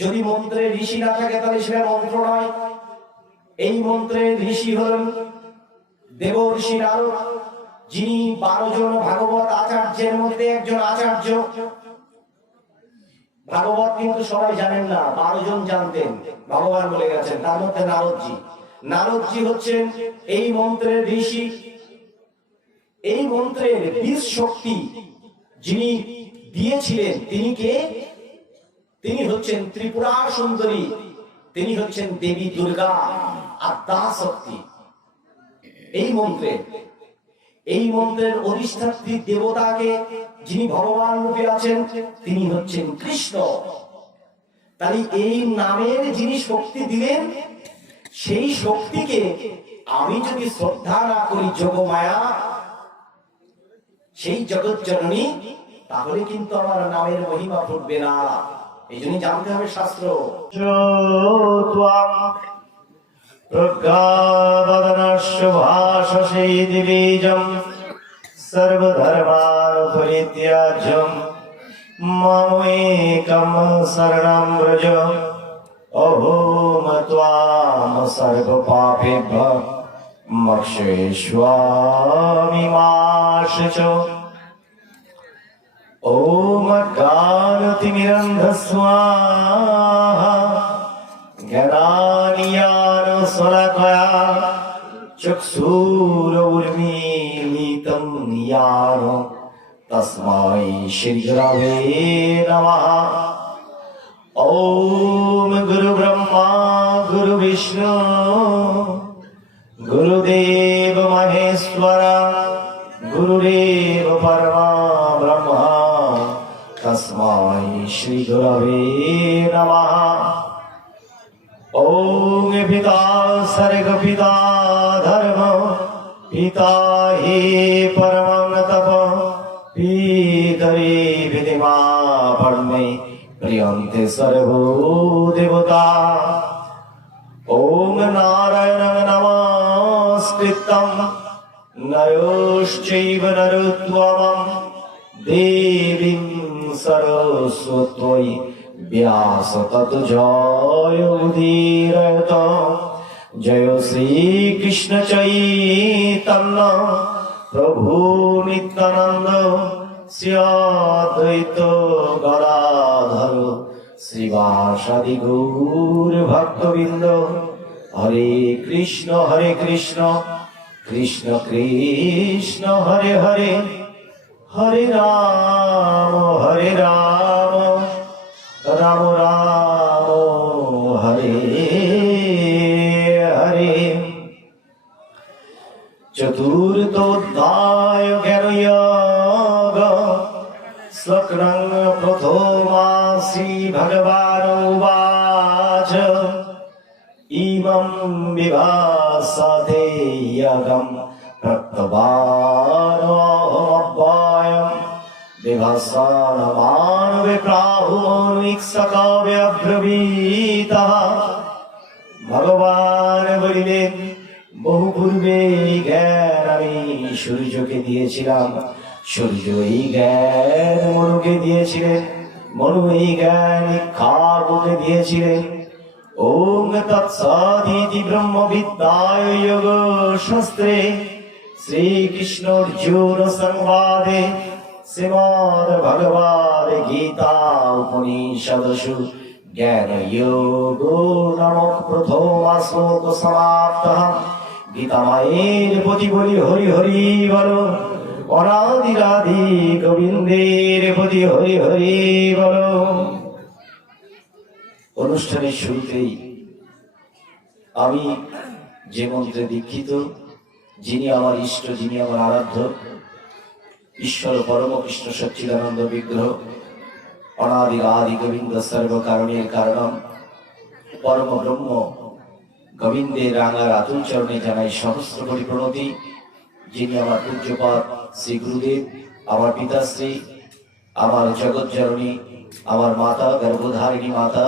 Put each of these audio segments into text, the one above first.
যদি মন্ত্রে ঋষি না থাকে তাহলে সেটা মন্ত্র নয়। এই মন্ত্রের ঋষি হলেন দেবর্ষি নারদ, যিনি 12 জন ভাগবত আচার্যের মধ্যে একজন আচার্য। ভাগবত কিন্তু সবাই জানেন না, 12 জন জানতেন, ভগবান বলে গেছেন, তার মধ্যে নারদজি। নারদজি হচ্ছেন এই মন্ত্রের ঋষি। এই মন্ত্রের বীজ শক্তি যিনি দিয়েছিলেন তিনি কে? তিনি হচ্ছেন ত্রিপুরা সুন্দরী, তিনি হচ্ছেন দেবী দুর্গা আদ্যা শক্তি। এই মন্ত্রের অধিষ্ঠাত্রী দেবতাকে যিনি ভগবান রূপে আছেন তিনি হচ্ছেন কৃষ্ণ। তাই এই নামের যিনি শক্তি দিলেন, সেই শক্তিকে আমি যদি শ্রদ্ধা না করি যোগমায়া, সেই জগৎ জননী, তাহলে কিন্তু আমার নামের মহিমা ফুটবে না। এই জন্য জানতে হবে শাস্ত্র। প্রজ্ঞাবদনশুভাষসে দিবীজং সর্বধর্মানুপরিত্যাজ্যং মামেকং শরণং ব্রজ অহোম ত্বাং সর্বপাপেভ্যঃ মোক্ষয়িষ্যামি মা শুচো। ওম জ্ঞানতিমিরন্ধস্বাহা জ্ঞানানিয়ানশলাকয়া চক্ষুরুন্মীলিतं জ্ঞান তস্मै শ্রীগুরবে নমঃ। ওম গুরুব্রহ্মা গুরুবিষ্ণু গুরুদেব মহেশ্বর গুরুদেব পরমা ব্রহ্মা তস্मै শ্রীগুরবে নমঃ। ওম পিতা স্বর্গ পিতা ধর্ম পিতা হি পরমং তপ পিতরে বিদিমা পরমে প্রিয়ন্তে সর্বো দেবতা। ওম নারায়ণং নমস্কৃত্যং নরশ্চৈব নরোত্তমং দেবীং সরস্বতী ব্যাস তত জয় উদীরয়ত। জয় শ্রীকৃষ্ণ চৈতন্য প্রভু নিত্যানন্দ শ্রী অদ্বৈত গদাধর শ্রীবাসাদি গৌর ভক্তবৃন্দ। হরে কৃষ্ণ কৃষ্ণ কৃষ্ণ হরে হরে, হরে রাম রাম রাম হরে হরে। চতুর্থোধ্যায় জ্ঞানযোগ শ্লোকং প্রথমা শ্রী ভগবান উবাচ ইমং বিভাসতে যগং প্রত্যবানোহমব্বয়ং বিভাসানমানবে প্রাহুমনুইক্সকাব্যব্রবীতঃ। ভগবান বলিলেন, বহু পূর্বে এই জ্ঞান আমি সূর্যকে দিয়েছিলাম, সূর্য এই জ্ঞান মনুকে দিয়েছিলেন, মনু এই জ্ঞান ইক্ষ্বাকুকে দিয়েছিলেন। ওম তৎসদিতি ব্রহ্মবিদ্যায় যোগশাস্ত্রে শ্রীকৃষ্ণ অর্জুন সংবাদে শ্রীমদ্ ভগবদ্ গীতা উপনিষদসু জ্ঞানযোগো নামক প্রথম শ্লোক সমাপ্তঃ। গীতা মায়ের প্রতি বলি হরি হরি বলো, অনাদিরাদি গোবিন্দের প্রতি হরি হরি বলো। অনুষ্ঠানের শুরুতেই আমি যে মন্ত্রে দীক্ষিত, যিনি আমার ইষ্ট, যিনি আমার আরাধ্য, ঈশ্বর পরম কৃষ্ণ সচ্চিদানন্দ বিগ্রহ, অনাদি আদি গোবিন্দ সর্বকারণের কারণম পরম ব্রহ্ম গোবিন্দের রাঙার আতুল চরণে জানাই সহস্র কোটি প্রণতি। যিনি আমার পূজ্যপাদ শ্রী গুরুদেব, আমার পিতাশ্রী, আমার জগৎ জননী, আমার মাতা, গর্ভধারিণী মাতা,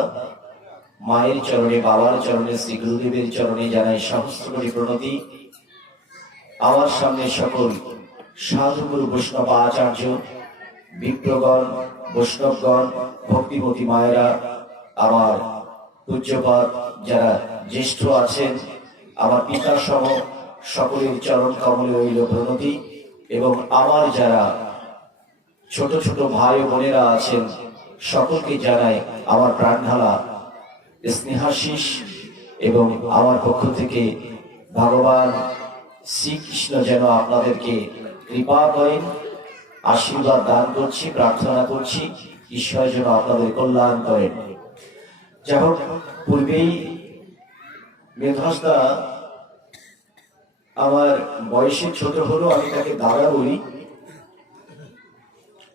মায়ের চরণে, বাবার চরণে, শ্রী গুরুদেবের চরণে জানাই সহস্র কোটি প্রণতি। আমার সামনে সকল সাধুগুরু বৈষ্ণব আচার্য, বিপ্রগণ, বৈষ্ণবগণ, ভক্তিমতী মায়েরা, আমার পূজ্যপাদ যারা জ্যেষ্ঠ আছেন, আমার পিতা সহ সকলের চরণ কমলে রইল প্রণতি, এবং আমার যারা ছোট ছোট ভাই ও বোনেরা আছেন সকলকে জানাই আমার প্রাণঢালা স্নেহাশিস, এবং আমার পক্ষ থেকে ভগবান শ্রীকৃষ্ণ যেন আপনাদেরকে কৃপা করেন, আশীর্বাদ দান করছি, প্রার্থনা করছি ঈশ্বর যেন আপনাদের কল্যাণ করেন। যাই হোক, পূর্বেই মেধাসদা আমার বয়সে ছোট হলো, আমি তাকে দাদা বলি।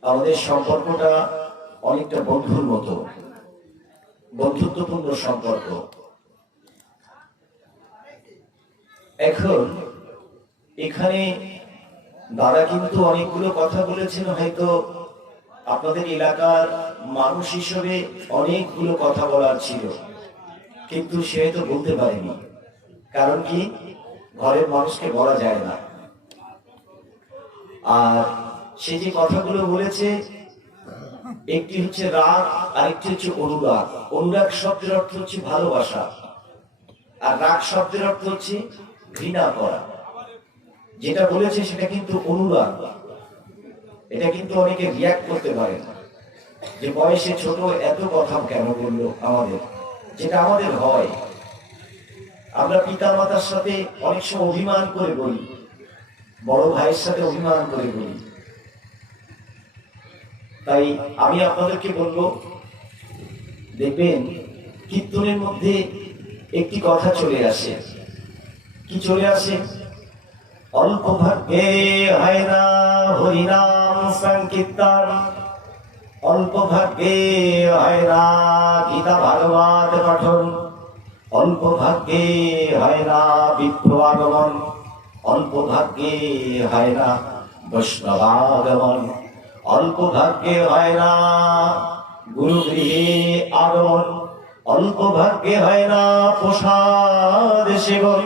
আমাদের সম্পর্কটা অনেকটা বন্ধুর মতো, বন্ধুত্বপূর্ণ সম্পর্ক। এখন এখানে দাদা কিন্তু অনেকগুলো কথা বলেছেন, হয়তো আপনাদের এলাকার মানুষ হিসেবে অনেকগুলো কথা বলার ছিল, কিন্তু সে হয়তো বলতে পারেনি। কারণ কি, ঘরের মানুষকে বলা যায় না। আর সে যে কথাগুলো বলেছে, একটি হচ্ছে রাগ, আরেকটি হচ্ছে অনুরাগ। অনুরাগ শব্দের অর্থ হচ্ছে ভালোবাসা, আর রাগ শব্দের অর্থ হচ্ছে ঘৃণা করা। যেটা বলেছে সেটা কিন্তু অনুরাগ। এটা কিন্তু অনেকে রিয়াক্ট করতে পারে না, যে বয়সে ছোট এত কথা কেন বললো আমাদের, যেটা আমাদের হয়। আমরা পিতা মাতার সাথে অনেক সময় অভিমান করে বলি, বড় ভাইয়ের সাথে অভিমান করে বলি। তাই আমি আপনাদেরকে বলবো, দেখবেন কীর্তনের মধ্যে একটি কথা চলে আসে। কি চলে আসে? অল্প ভাগ্যে হয় না হরিনাম সংকীর্তন, অল্প ভাগ্যে হয় না গীতা ভাগবত পঠন, অল্প ভাগ্যে হয় না বিপ্র আগমন, অল্প ভাগ্যে হয় না বৈষ্ণবাগমন, অল্প ভাগ্যে হয় না গুরু গৃহে আগমন, অল্প ভাগ্যে হয় না প্রসাদ সেবন,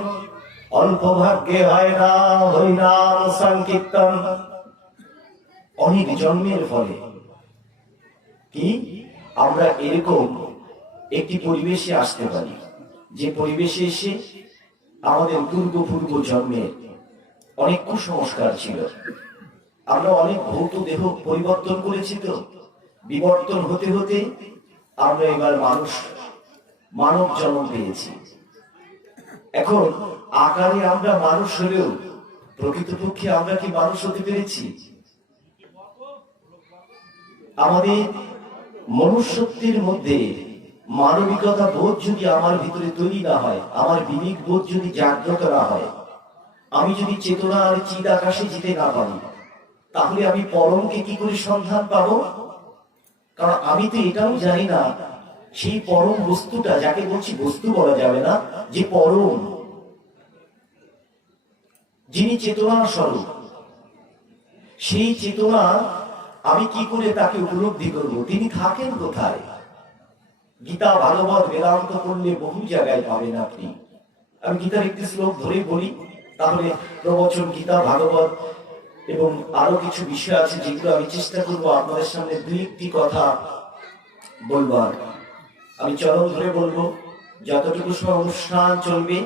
অল্প ভাগ্যে হয় না হরিনাম সংকীর্তন। অনেক জন্মের ফলে কি আমরা এরকম একটি পরিবেশে আসতে পারি, যে পরিবেশে এসে আমাদের পূর্ব জন্মের অনেক কুসংস্কার ছিল। আমরা অনেক ভৌত দেহ পরিবর্তন করেছি, তো বিবর্তন হতে হতে আমরা এবার মানব জন্ম পেয়েছি। এখন আকারে আমরা মানুষ হলেও প্রকৃতপক্ষে আমরা কি মানুষ হতে পেরেছি? আমাদের মনুষ্যত্বের মধ্যে মানবিকতা বোধ যদি আমার ভিতরে তৈরি না হয়, আমার বিবেক বোধ যদি জাগ্রত না হয়, আমি যদি চেতনা আর চিদ আকাশে যেতে না পারি, তাহলে আমি পরমকে কি করে সন্ধান পাবো? কারণ আমি তো এটাও জানি না সেই পরম বস্তুটা, যাকে বলছি বস্তু বলা যাবে না, যে পরম, যিনি চেতনার স্বরূপ, সেই চেতনা আমি কি করে তাকে উপলব্ধি করব? তিনি থাকেন কোথায়? গীতা ভাগবত বেদান্ত পড়লে বহু জায়গায় পাবেন আপনি। আমি গীতার একটি শ্লোক ধরে বলি, তাহলে প্রবচন, গীতা, ভাগবত এবং আরো কিছু বিষয় আছে যেগুলো আমি চেষ্টা করব আপনাদের সামনে দুই একটি কথা বলবার। আমি চরণ ধরে বলবো, যতটুকু সময় অনুষ্ঠান চলবে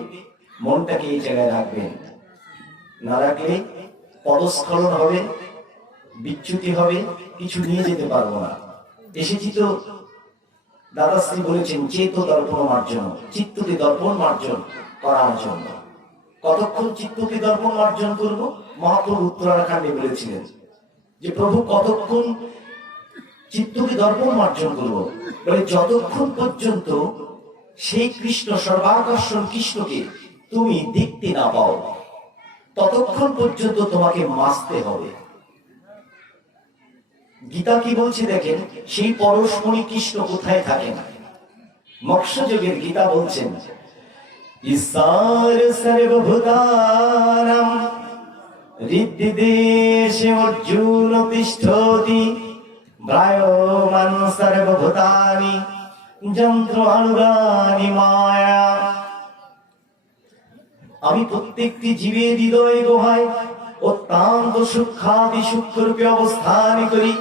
মনটাকে এই জায়গায় রাখবেন, না রাখলে পদস্খলন হবে, বিচ্যুতি হবে, কিছু নিয়ে যেতে পারবো না। এসেছি তো, দাদাশ্রী বলেছেন চেত দর্পণ মার্জন, চিত্তকে দর্পণ মার্জন করার জন্য। কতক্ষণ চিত্তকে দর্পণ মার্জন করব? মহাপ্রভু উত্তরাখণ্ডে বলেছিলেন যে প্রভু কতক্ষণ চিত্তকে দর্পণ মার্জন করব? বলে যতক্ষণ পর্যন্ত সেই কৃষ্ণ, সর্বাকর্ষণ কৃষ্ণকে তুমি দেখতে না পাও, ততক্ষণ পর্যন্ত তোমাকে মাসতে হবে। গীতা কি বলছে দেখেন, সেই পরশমণি কৃষ্ণ কোথায় থাকেন? মৎস্যযোগের গীতা বলছেন, ঈশ্বর সর্বভূতানাং হৃদ্দেশে অর্জুন তিষ্ঠতি, ব্রায়মান সর্বভূতানি যন্ত্র অনুগানি মায়া। আমি প্রত্যেকটি জীবের হৃদয় গুহায় অত্যন্ত সূক্ষ্মাতি সূক্ষ্মরূপে অবস্থান করি।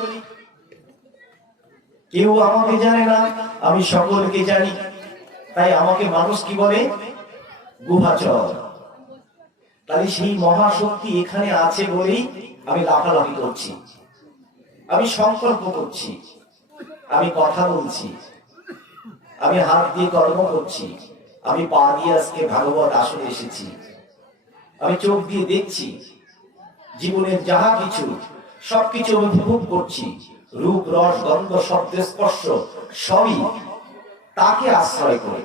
কেউ আমাকে জানে না, আমি সকলকে জানি। তাই আমাকে মানুষ কি বলে? গুহাচর। তাই সেই মহাশক্তি এখানে আছে বলেই আমি লাফালাফি করছি, আমি সংকল্প করছি, আমি কথা বলছি, আমি হাত দিয়ে কর্ম করছি, আমি পা দিয়ে আজকে ভাগবত আসনে এসেছি, আমি চোখ দিয়ে দেখছি, জীবনের যাহা কিছু সবকিছু আমি উপভোগ করছি। রূপ, রস, গন্ধ, শব্দ, স্পর্শ সবই তাকে আশ্রয় করে।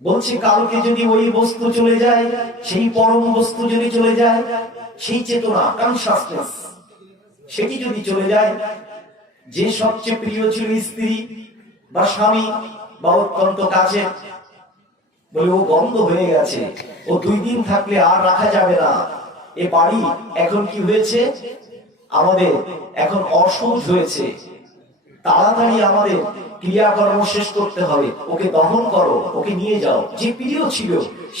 বলছি কালকে যদি ওই বস্তু চলে যায়, সেই পরম বস্তু যদি চলে যায়, সেই চেতনা কনসাসনেস সেটি যদি চলে যায়, যে সবচেয়ে প্রিয় ছিল স্ত্রী বা স্বামী বা অত্যন্ত কাছে, বলে ও বন্ধ হয়ে গেছে, ও 2 দিন থাকলে আর রাখা যাবে না। এ বাড়ি এখন কি হয়েছে? আমাদের এখন অসহ্য হয়েছে, তাড়াতাড়ি আমাদের ক্রিয়াকর্ম শেষ করতে হবে, ওকে দহন করো, ওকে নিয়ে যাও। যে প্রিয় ছিল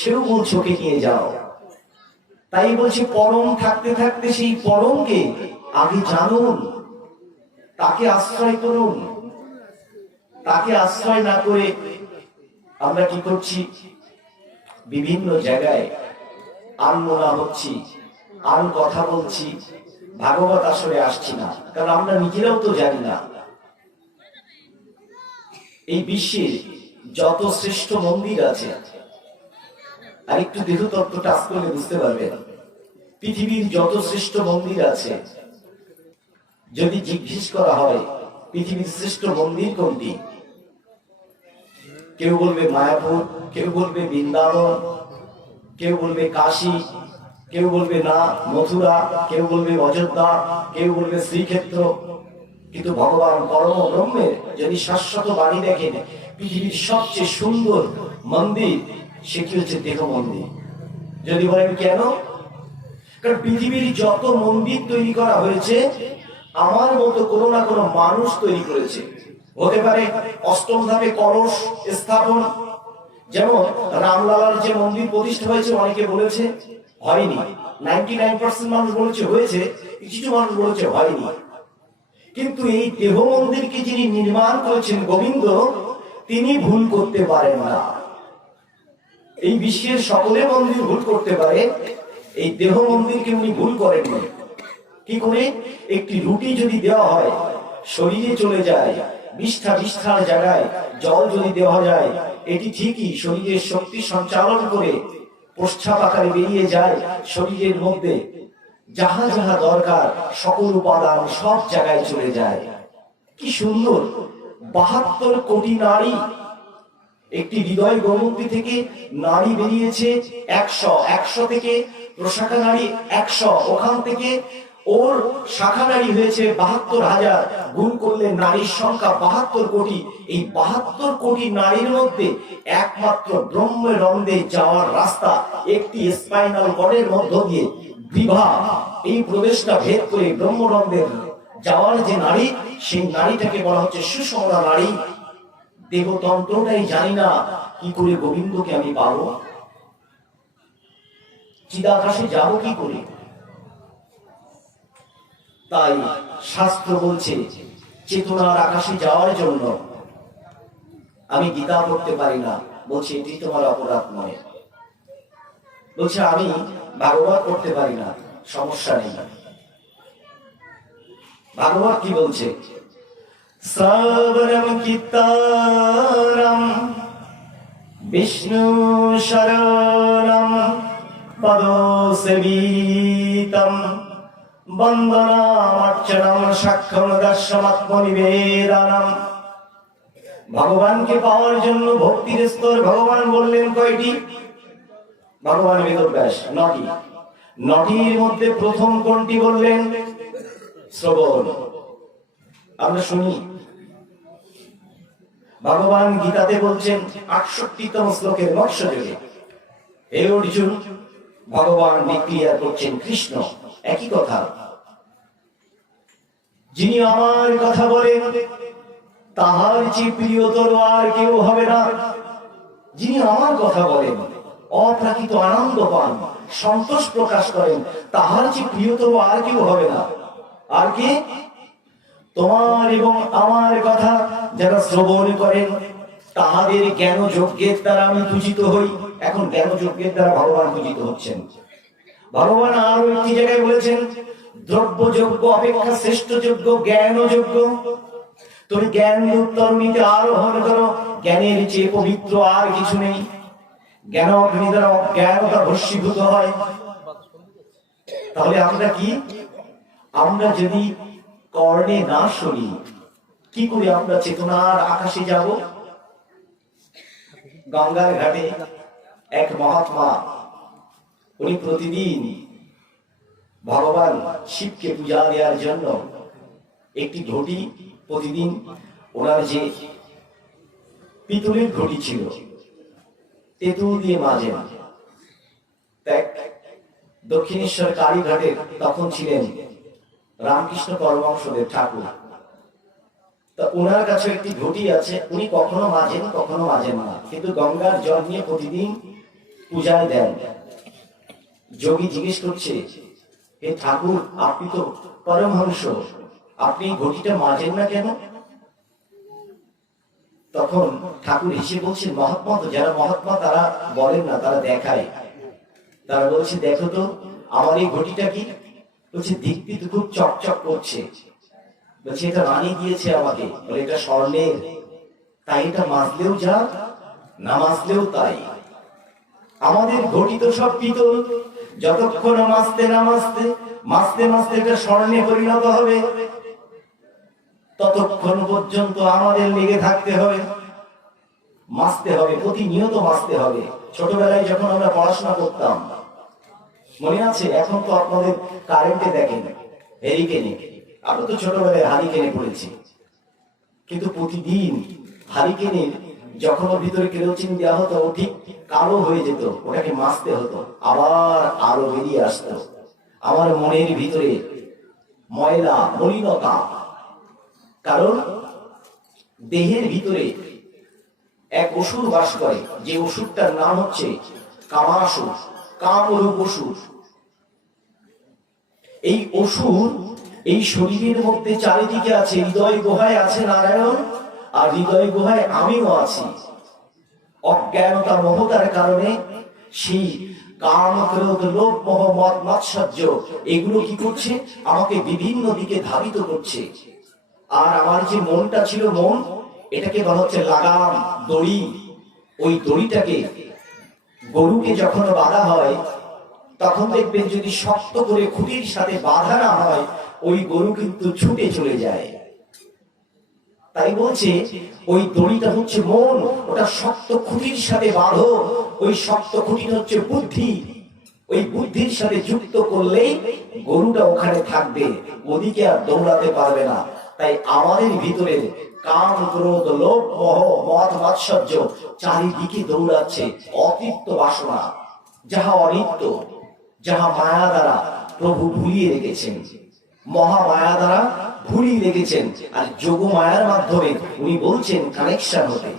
সেও বলছে ওকে নিয়ে যাও। তাই বলছে পরম থাকতে থাকতে সেই পরমকে আগে জানুন, তাকে আশ্রয় করুন। তাকে আশ্রয় না করে আমরা কি করছি? বিভিন্ন জায়গায় আনমনা হচ্ছি, আন কথা বলছি, ভাগবত আসলে আসছি না, কারণ আমরা নিজেরাও তো জানি না এই বিশ্বে যত শ্রেষ্ঠ মন্দির আছে। আর একটু দেহতত্ত্ব টাচ করলে বুঝতে পারবেন, পৃথিবীর যত শ্রেষ্ঠ মন্দির আছে, যদি জিজ্ঞেস করা হয় পৃথিবীর শ্রেষ্ঠ মন্দির কোনটি, কেউ বলবে মায়াপুর, কেউ বলবে বৃন্দাবন, কেউ বলবে কাশী, কেউ বলবে না মথুরা, কেউ বলবে অযোধ্যা, কেউ বলবে শ্রীক্ষেত্র। কিন্তু ভগবান পরম ব্রহ্মের যদি শাশ্বত বাণী দেখেন, পৃথিবীর সবচেয়ে সুন্দর মন্দির সেটি হচ্ছে দেহ মন্দির। যদি বলেন কেন? কারণ পৃথিবীর যত মন্দির তৈরি করা হয়েছে, আমার মতো কোনো না কোনো মানুষ তৈরি করেছে। হতে পারে অষ্টম ধাপে কলস স্থাপন, যেমন রামলালার যে মন্দির প্রতিষ্ঠা হয়েছে, অনেকে বলেছে হয়নি, 99% মানুষ বলেছে হয়েছে, কিছু মানুষ বলেছে হয়নি। কিন্তু এই দেহ মন্দিরকে যিনি নির্মাণ করেছেন গোবিন্দ, তিনি ভুল করতে পারেন না। এই বিশ্বের সকলে মন্দির ভুল করতে পারে, এই দেহ মন্দিরকে উনি ভুল করেননি। কি করে? একটি রুটি যদি দেওয়া হয়, শরীরে চলে যায়, বিষ্ঠার জায়গায় জল যদি দেওয়া যায়, এটি ঠিকই শরীরের শক্তি সঞ্চালন করে প্রস্রাব আকারে বেরিয়ে যায়। শরীরের মধ্যে যাহা যাহা দরকার সকল উপাদান সব জায়গায় চলে যায়। কি সুন্দর! 72 কোটি নারী, একটি হৃদয় গ্রন্থি থেকে নারী বেরিয়েছে 100 থেকে প্রশাখা নারী 100, ওখান থেকে ওর শাখা নারী হয়েছে 72,000, গুণ করলে নারীর সংখ্যা 72 কোটি। এই 72 কোটি নারীর মধ্যে একমাত্র ব্রহ্মরন্ধে যাওয়ার রাস্তা একটি স্পাইনাল কর্ডের মধ্য দিয়ে বিভা, এই প্রদেশটা ভেদ করে ব্রহ্মরন্ধের যাওয়ার যে নারী, সেই নারীটাকে বলা হচ্ছে সুষমা নারী। দেবতন্ত্রটাই জানি না, কি করে গোবিন্দকে আমি পাবো? চিদাকাশে যাবো কি করে? তাই শাস্ত্র বলছে চেতনার আকাশে যাওয়ার জন্য আমি গীতা পড়তে পারি না। বলছে এটি তোমার অপরাধ নয়। বলছে আমি ভাগবত পড়তে পারি না, সমস্যা নেই। ভাগবত কি বলছে? শ্রবণম কীর্তনম বিষ্ণু শরণম পদসেবিতম বন্দনামার্চনম সাক্ষ্যম দর্শনাত্মনিবেদনম। ভগবানকে পাওয়ার জন্য ভক্তির স্তর ভগবান বললেন কয়টি? ভগবান বেদব্যাস 9টি। 9টির মধ্যে প্রথম কোনটি বললেন? শ্রবণ। আমরা শুনি। ভগবান গীতাতে বলছেন 68তম শ্লোকের মৎস্যযোগে, হে অর্জুন, ভগবান ডিক্লিয়ার করছেন কৃষ্ণ একই কথা, যিনি আমার কথা বলেন তাহার চেয়ে প্রিয়তর আর কেউ হবে না। যিনি আমার কথা বলেন, অপ্রাকৃত আনন্দ পান, সন্তোষ প্রকাশ করেন, তাহার চেয়ে প্রিয়তর আর কেউ হবে না। আর কে? তোমার এবং আমার কথা যারা শ্রবণ করেন তাহাদের জ্ঞান যজ্ঞের দ্বারা আমি পূজিত হই। এখন জ্ঞান যজ্ঞের দ্বারা ভগবান পূজিত হচ্ছেন। ভগবান আরো একটি জায়গায় বলেছেন, দ্রব্য যজ্ঞ অপেক্ষা শ্রেষ্ঠ যজ্ঞ জ্ঞান যজ্ঞ। তুমি জ্ঞান তরুণীতে আরোহণ করো, জ্ঞানের চেয়ে পবিত্র আর কিছু নেই। জ্ঞান অগ্নি দ্বারা অজ্ঞানতা ভস্মীভূত হয়। তাহলে আমরা কি, আমরা যদি কর্ণে না শুনি, কি করে আমরা চেতনার আকাশে যাব? গঙ্গার ঘাটে এক মহাত্মা, উনি প্রতিদিন ভগবান শিবকে পূজা দেওয়ার জন্য একটি ঘটি, প্রতিদিন ওনার যে পিতলের ঘটি ছিল তেঁতুল দিয়ে মাজেন। দক্ষিণেশ্বর কালীঘাটে তখন ছিলেন রামকৃষ্ণ পরমহংসদেব ঠাকুর। তা ওনার কাছে একটি ঘটি আছে, উনি কখনো মাজেন কখনো মাজেন না, কিন্তু গঙ্গার জল নিয়ে প্রতিদিন পূজায় দেন। যোগী জিজ্ঞেস করছে, হে ঠাকুর, আপনি তো পরমহংস, আপনি ঘটিটা মাজেন না কেন? তখন ঠাকুর হেসে বলছেন, মহাত্মা তো যারা মহাত্মা তারা বলেন না, তারা দেখায়। তারা বলছে, দেখো তো আমার এই ঘটিটা কি? বলছে, দেখতে তো খুব চকচক করছে। বলছে, এটা রানী দিয়েছে আমাকে। বলে, এটা স্বর্ণের, তাই এটা মাজলেও যা, না মাজলেও তাই। আমাদের ঘটি তো সব পিতল, যতক্ষণ মাজতে না মাজতে মাজতে মাজতে এটা স্বর্ণে পরিণত হবে, ততক্ষণ পর্যন্ত আমাদের লেগে থাকতে হবে, মাজতে হবে, প্রতিনিয়ত মাজতে হবে। ছোটবেলায় যখন আমরা পড়াশোনা করতাম, মনে আছে? এখন তো আপনাদের কারেন্টে দেখেন, হেরিকেনে, আমরা তো ছোটবেলায় হারিকেনে পড়েছি। কিন্তু প্রতিদিন হারিকেনের যখন ওর ভিতরে কেরোসিন দেওয়া হতো, ও ঠিক কালো হয়ে যেত, ওটাকে মাজতে হতো, আবার আলো বেরিয়ে আসতো। আমার মনের ভিতরে ময়লা মলিনতা, কারণ দেহের ভিতরে এক অসুর বাস করে, যে অসুরটার নাম হচ্ছে কামাসুর, কামরূপ অসুর। এই অসুর এই শরীরের মধ্যে চারিদিকে আছে। হৃদয় গুহায় আছে নারায়ণ, আর হৃদয় গুহায় আমিও আছি। অজ্ঞানতা মহতার কারণে সেই কাম, ক্রোধ, লোভ, মোহ, মদ, মাৎসর্য এগুলো কি করছে? আমাকে বিভিন্ন দিকে ধাবিত করছে। আর আমার যে মনটা ছিল, মন, এটাকে বলা হচ্ছে লাগাম, দড়ি। ওই দড়িটাকে গরুকে যখন বাঁধা হয়, তখন দেখবেন যদি শক্ত করে খুঁটির সাথে বাঁধা না হয়, ওই গরু কিন্তু ছুটে চলে যায়। তাই বলছে, ওই দড়িটা হচ্ছে মন, ওটা শক্ত খুঁটির সাথে বাঁধো। ওই শক্ত খুঁটিটা হচ্ছে বুদ্ধি, ওই বুদ্ধির সাথে যুক্ত করলেই গরুটা ওখানে থাকবে, ওদিকে আর দৌড়াতে পারবে না। তাই আমাদের ভিতরে কাম, ক্রোধ, লোভ, মোহ, মদ, মাৎসর্য চারিদিকে দৌড়াচ্ছে। অতৃপ্ত বাসনা, যাহা অনিত্য, যাহা মায়া দ্বারা প্রভু ভুলিয়ে রেখেছেন, মহামায়া দ্বারা ভুলিয়ে রেখেছেন। আর যোগ মায়ার মাধ্যমে উনি বলছেন কানেকশন হতে।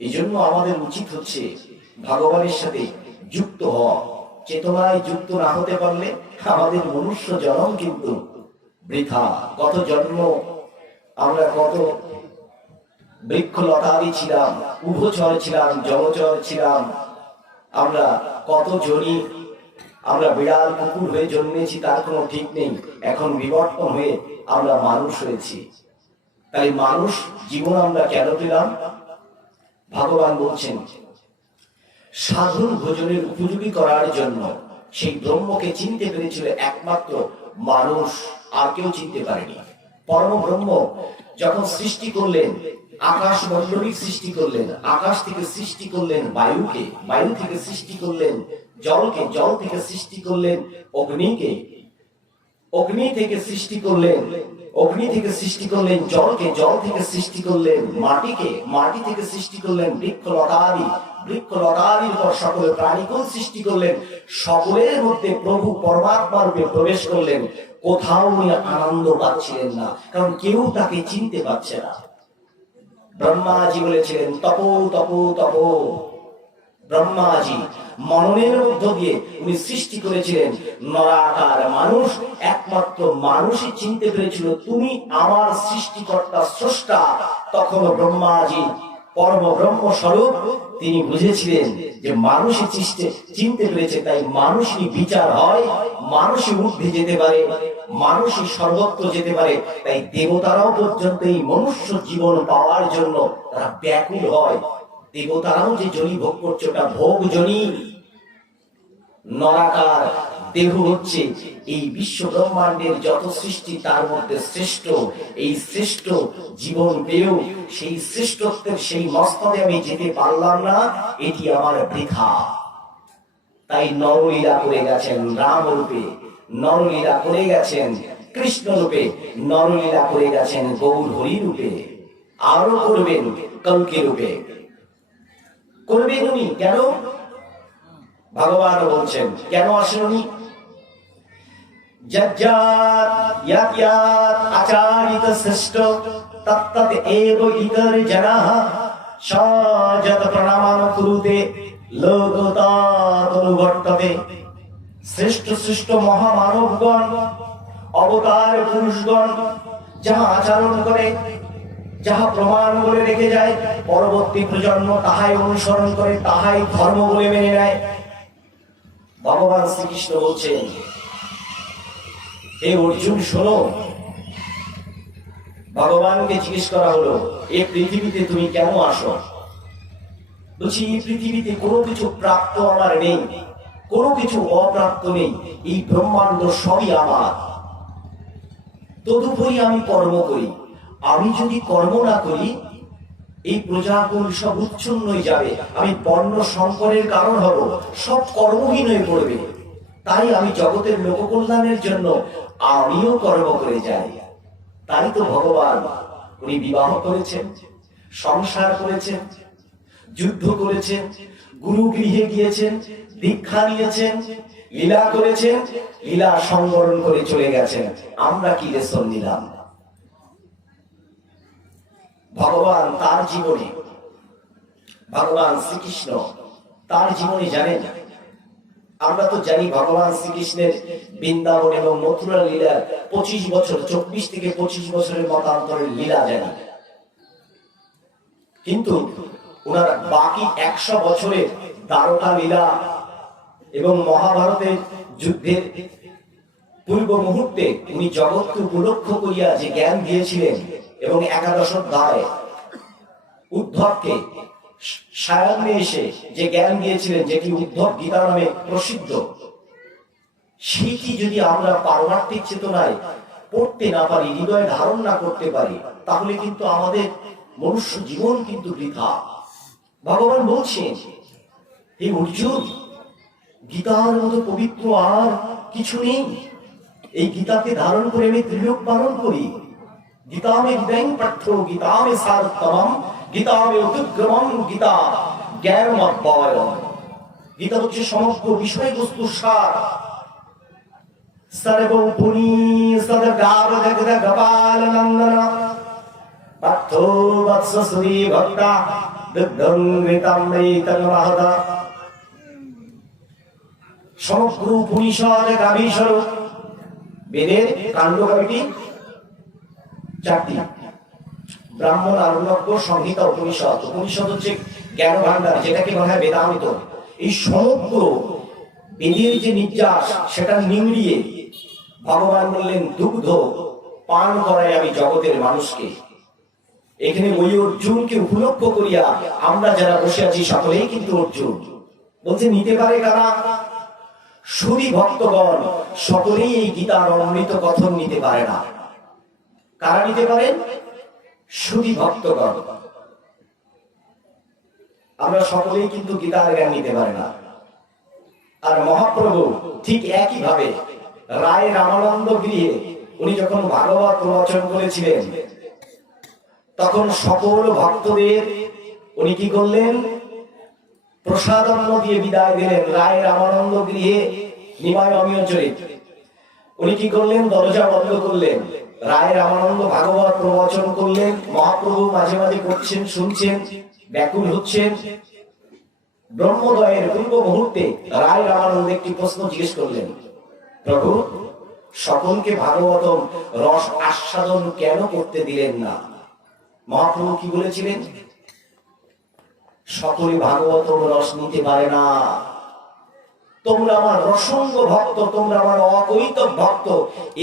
এই জন্য আমাদের উচিত হচ্ছে ভগবানের সাথে যুক্ত হওয়া। চেতনায় যুক্ত না হতে পারলে আমাদের মনুষ্য জন্ম কিন্তু বৃথা। কত জন্ম আমরা, কত বৃক্ষলতাদি ছিলাম, উভচর ছিলাম, জলচর ছিলাম, আমরা কত জনি, আমরা বিড়াল কুকুর হয়ে জন্মেছি, তার কোনো ঠিক নেই। এখন বিবর্তন হয়ে আমরা মানুষ হয়েছি। তাই মানুষ জীবন আমরা কেন পেলাম? ভগবান বলছেন সাধন ভোজনের উপযোগী করার জন্য। সেই ব্রহ্মকে চিনতে পেরেছিল একমাত্র মানুষ, আর কেউ চিনতে পারেনি। পরম ব্রহ্ম যখন সৃষ্টি করলেন, আকাশ মণ্ডলীর সৃষ্টি করলেন, আকাশ থেকে সৃষ্টি করলেন বায়ুকে, বায়ু থেকে সৃষ্টি করলেন জলকে, জল থেকে সৃষ্টি করলেন অগ্নিকে, অগ্নি থেকে সৃষ্টি করলেন, অগ্নি থেকে সৃষ্টি করলেন জলকে, জল থেকে সৃষ্টি করলেন মাটিকে, মাটি থেকে সৃষ্টি করলেন বৃক্ষলতাদি, বৃক্ষলতাদির পর সকল প্রাণীকুল সৃষ্টি করলেন। সকলের মধ্যে প্রভু পরমাত্মা রূপে প্রবেশ করলেন। কোথাও উনি আনন্দ পাচ্ছিলেন না, কারণ কেউ তাকে চিনতে পারছে না। ব্রহ্মাজি বলেছিলেন তপো তপো তপো, ব্রহ্মাজি মননের মধ্য দিয়ে উনি সৃষ্টি করেছিলেন নরাকার মানুষ। একমাত্র মানুষই চিনতে পেরেছিল তুমি আমার সৃষ্টিকর্তা স্রষ্টা। তখন ব্রহ্মাজি পরম ব্রহ্ম স্বরূপ তিনি বুঝেছিলেন যে মানুষই চিনতে পেরেছে, তাই মানুষই বিচার হয়, মানুষই ঊর্ধ্বে যেতে পারে, মানুষই সর্বত্র যেতে পারে। তাই দেবতারাও পর্যন্ত এই মনুষ্য জীবন পাওয়ার জন্য তারা ব্যাকুল হয়। দেবতারাও যে জনি ভোগ করছে ওটা ভোগ জনি। নরাকার দেহ হচ্ছে এই বিশ্ব ব্রহ্মাণ্ডের যত সৃষ্টি তার মধ্যে শ্রেষ্ঠ। এই শ্রেষ্ঠ জীবন পেয়েও সেই শ্রেষ্ঠত্বের সেই মস্তকে আমি যেতে পারলাম না, এটি আমার বৃথা। তাই নরলীলা করে গেছেন রাম রূপে, নরলীলা করে গেছেন কৃষ্ণ রূপে, নরলীলা করে গেছেন গৌর হরি রূপে, আরো করবেন কল্কি রূপে। করবেন উনি কেন? ভগবান বলছেন কেন আসেন উনি? আচারিত শ্রেষ্ঠ তত্তৎ এব ইতর জনাঃ সযত প্রণামং কুরুতে লোকতাৎ অনুবর্ততে। শ্রেষ্ঠ শ্রেষ্ঠ মহামানবগণ, অবতার পুরুষগণ যাহা আচরণ করে, যাহা প্রমাণ বলে রেখে যায়, পরবর্তী প্রজন্ম তাহাই অনুসরণ করে, তাহাই ধর্ম বলে মেনে নেয়। ভগবান শ্রীকৃষ্ণ বলছেন, হে অর্জুন শোনো। ভগবানকে জিজ্ঞেস করা হলো, এই পৃথিবীতে তুমি কেন আসো? বলছি, এই পৃথিবীতে কোনো কিছু প্রাপ্ত আমার নেই, কোনো কিছু অপ্রাপ্ত নেই, এই ব্রহ্মাণ্ড সবই আমার। তদুপরি আমি কর্ম করি। আমি যদি কর্ম না করি এই প্রজাকুল সব উচ্ছন্ন হয়ে যাবে, আমি বর্ণ সংকরের কারণ হব, সব কর্মহীন হয়ে পড়বে। তাই আমি জগতের লোককল্যাণের জন্য আমিও কর্ম করে যাই। তাই তো ভগবান উনি বিবাহ করেছেন, সংসার করেছেন, যুদ্ধ করেছেন, গুরু গৃহে গিয়েছেন, দীক্ষা নিয়েছেন, লীলা করেছেন, লীলা সংবরণ করে চলে গেছেন। আমরা কি লেসন নিলাম? ভগবান তার জীবনে, ভগবান শ্রীকৃষ্ণ তার জীবনে জানেন। আমরা তো জানি ভগবান শ্রীকৃষ্ণের বৃন্দাবন এবং মথুরা লীলা 25 বছর, 24 থেকে 25 বছরের মতান্তরের লীলা জানি। কিন্তু ওনার বাকি 100 বছরের দ্বারকা লীলা এবং মহাভারতের যুদ্ধের পূর্ব মুহূর্তে উনি জগৎকে উপলক্ষ করিয়া যে জ্ঞান দিয়েছিলেন এবং একাদশ অধ্যায়ে উদ্ধবকে সায়নে এসে যে জ্ঞান দিয়েছিলেন, যেটি উদ্ধব গীতা নামে প্রসিদ্ধ, সেইটি যদি আমরা পারমার্থিক চেতনায় পড়তে না পারি, হৃদয়ে ধারণ না করতে পারি, তাহলে কিন্তু আমাদের মনুষ্য জীবন কিন্তু বৃথা। ভগবান বলছেন, হে অর্জুন, গীতার মতো পবিত্র আর কিছু নেই। এই গীতাকে ধারণ করে আমি ত্রিলোক পালন করি। গীতা মে হৃদয়ং পঠো, গীতা মে সারতমম, গীতা মে উদ্গ্রমম, গীতা জ্ঞানম অব্যয়ম। গীতা হচ্ছে সমগ্র বিষয়বস্তুর সার। সর্বপুনি সদগাব জগদ গোপাল নন্দন পার্থ বৎস সুরি ভক্তা দুগ্ধং ঘৃতামৃতং মহদা। সমগ্র উপনিষদ গাভী স্বরূপ। বেদের কাণ্ড কয়টি? 4টি। ব্রাহ্মণ, আরণ্যক, সংহিতা, উপনিষদ। উপনিষদ হচ্ছে জ্ঞান ভাণ্ডার, যেটাকে বলা হয় বেদান্ত। এই সমগ্র বেদের যে নির্যাস সেটা নিংড়িয়ে ভগবান বললেন, দুগ্ধ পান করাই আমি জগতের মানুষকে। এখানে ওই অর্জুনকে উপলক্ষ করিয়া আমরা যারা বসে আছি সকলেই কিন্তু অর্জুন। বলছে নিতে পারে কারা? সুধী ভক্তগণ সকলেই এই গীতার অমৃত কথন নিতে পারে না। কারা নিতে পারেন? সুধী ভক্তগণ। আমরা সকলেই কিন্তু গীতার জ্ঞান নিতে পারে না। আর মহাপ্রভু ঠিক একই ভাবে রায় রামানন্দ গৃহে উনি যখন ভাগবত প্রবচন করেছিলেন, তখন সকল ভক্তদের উনি কি করলেন? প্রসাদান্ন দিয়ে বিদায় দিলেন। রায় রামানন্দ গৃহে নিমায় অমিয় চরিত উনি কি করলেন? দরজা বন্ধ করলেন। রায় রামানন্দ ভাগবত প্রবচন করলেন। মহাপ্রভু মাঝে মাঝে করছেন, শুনছেন, ব্যাকুল হচ্ছেন। ব্রহ্মোদয়ের পূর্ব মুহূর্তে রায় রামানন্দ একটি প্রশ্ন জিজ্ঞেস করলেন, প্রভু, সকলকে ভাগবতম রস আস্বাদন কেন করতে দিলেন না? মহাপ্রভু কি বলেছিলেন? সকলে ভাগবতম রস নিতে পারে না। তোমরা আমার রসঙ্গ ভক্ত, তোমরা আমার অকৈতব ভক্ত,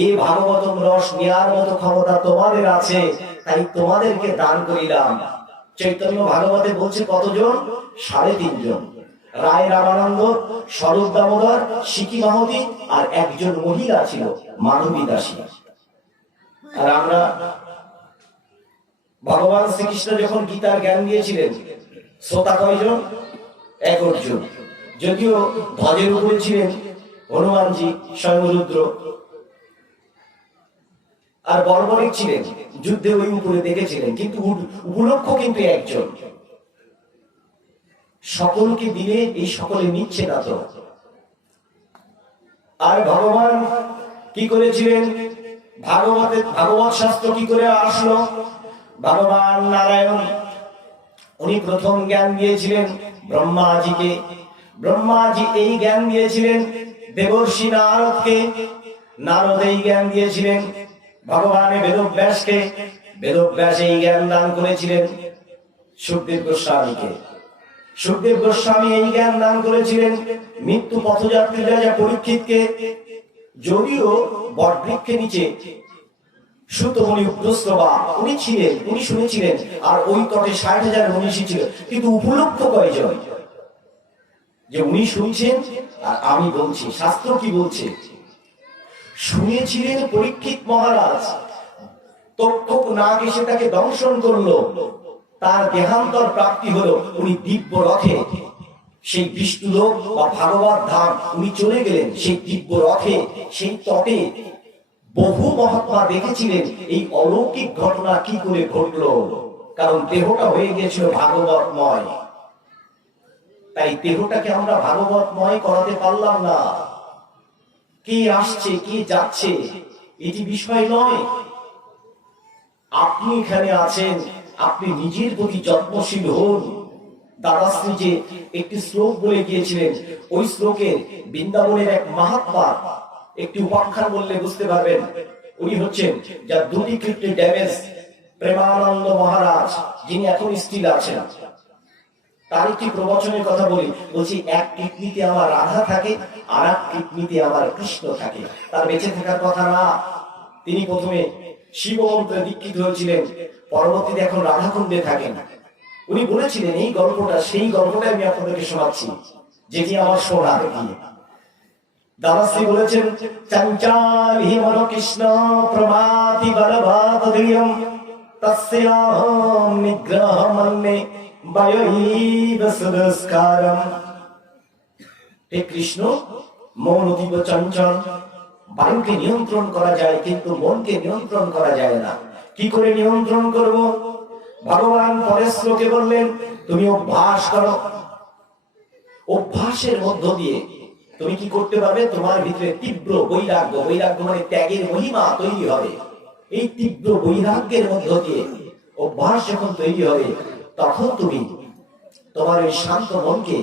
এই ভাগবতম রস নেওয়ার মতো ক্ষমতা তোমাদের আছে, তাই তোমাদেরকে দান করিলাম। চৈতন্য ভাগবতে বলছে কতজন? 3.5 জন। রায় রামানন্দ, স্বরূপ দামোদর, সিকি মাহতি আর একজন মহিলা ছিল মাধবী দাসী। আর আমরা, ভগবান শ্রীকৃষ্ণ যখন গীতার জ্ঞান দিয়েছিলেন, শ্রোতা কয়জন? 1 অর্জুন। যদিও ধ্বজের উপরে ছিলেন হনুমানজি, স্বয়ং রুদ্র, আর বর্বরিক ছিলেন, যুদ্ধে ওই উপরে দেখেছিলেন, কিন্তু উপলক্ষ কিন্তু একজন। সকলকে দিলে এই সকলে নিচ্ছে না তো। আর ভগবান কি করেছিলেন? ভাগবত শাস্ত্র কি করে আসলো? ভগবান নারায়ণ উনি প্রথম জ্ঞান দিয়েছিলেন ব্রহ্মাজিকে। ব্রহ্মাজি এই জ্ঞান দিয়েছিলেন দেবর্ষি নারদকে। নারদ এই জ্ঞান দিয়েছিলেন ভগবানের বেদব্যাসকে। বেদব্যাস এই জ্ঞান দান করেছিলেন সুখদেব গোস্বামীকে। সুখদেব গোস্বামী এই জ্ঞান দান করেছিলেন মৃত্যু পথযাত্রী রাজা পরীক্ষিতকে। যদিও বটবৃক্ষের নিচে সুতমণি উগ্রশ্রবা উনি ছিলেন, উনি শুনেছিলেন, আর ওই তটে 60,000 মনীষী ছিল, কিন্তু উপলক্ষ কয়জন? যে উনি শুনছেন আর আমি বলছি। শাস্ত্র কি বলছে? শুনেছিলেন পরীক্ষিত মহারাজ, তক্ষক নাগ এসে তাকে দংশন করলো, তার দেহান্তর প্রাপ্তি হলো, উনি দিব্য রথে সেই বিষ্ণুলোক বা ভাগবত ধাম উনি চলে গেলেন। সেই দিব্য রথে, সেই তটে বহু মহাত্মা দেখেছিলেন এই অলৌকিক ঘটনা কি করে ঘটলো, কারণ দেহটা হয়ে গিয়েছিল ভাগবতময়। তাই দেহটাকে আমরা ভাগবতময় করাতে পারলাম না। কি আসছে কি যাচ্ছে এটি বিষয় নয়। আপনি এখানে আছেন, আপনি নিজের প্রতি যত্নশীল হন। দাদাশ্রী যে একটি শ্লোক বলে গিয়েছিলেন, ওই শ্লোকের বৃন্দাবনের এক মহাত্মা একটি উপাখ্যান বললে বুঝতে পারবেন। উনি হচ্ছেন যার 2টি কিডনি ড্যামেজ, প্রেমানন্দ মহারাজ, যিনি এখন স্টিল আছেন। তার একটি প্রবচনের কথা বলি, বলছি এক কিডনিতে আমার রাধা থাকে, আর এক কিডনিতে আমার কৃষ্ণ থাকে। তার বেঁচে থাকার কথা না। তিনি প্রথমে শিব মন্ত্রে দীক্ষিত হয়েছিলেন, পরবর্তীতে এখন রাধাকুণ্ডে থাকেন। উনি বলেছিলেন এই গল্পটা, সেই গল্পটা আমি আপনাদেরকে শোনাচ্ছি, যেটি আমার শোনার কি। দাদাশ্রী বলেছেন, চঞ্চল হি মন কৃষ্ণ প্রমাতি বলভাতধিয়ম তস্যাহম নিগ্রহমন্যে বায়ৈব সুদস্কারম। হে কৃষ্ণ, মন অতীব চঞ্চল। বায়ুকে নিয়ন্ত্রণ করা যায়, কিন্তু মনকে নিয়ন্ত্রণ করা যায় না। কি করে নিয়ন্ত্রণ করব? ভগবান পরের শ্লোকে বললেন, তুমি অভ্যাস করো। অভ্যাসের মধ্য দিয়ে তুমি কি করতে পারবে? তোমার ভিতরে তীব্র বৈরাগ্য, বৈরাগ্য মানে ত্যাগের মহিমা তৈরি হবে। এই তীব্র বৈরাগ্যের মধ্য দিয়ে অভ্যাস যখন তৈরি হবে, তখন তুমি তোমার ওই শান্ত মনকে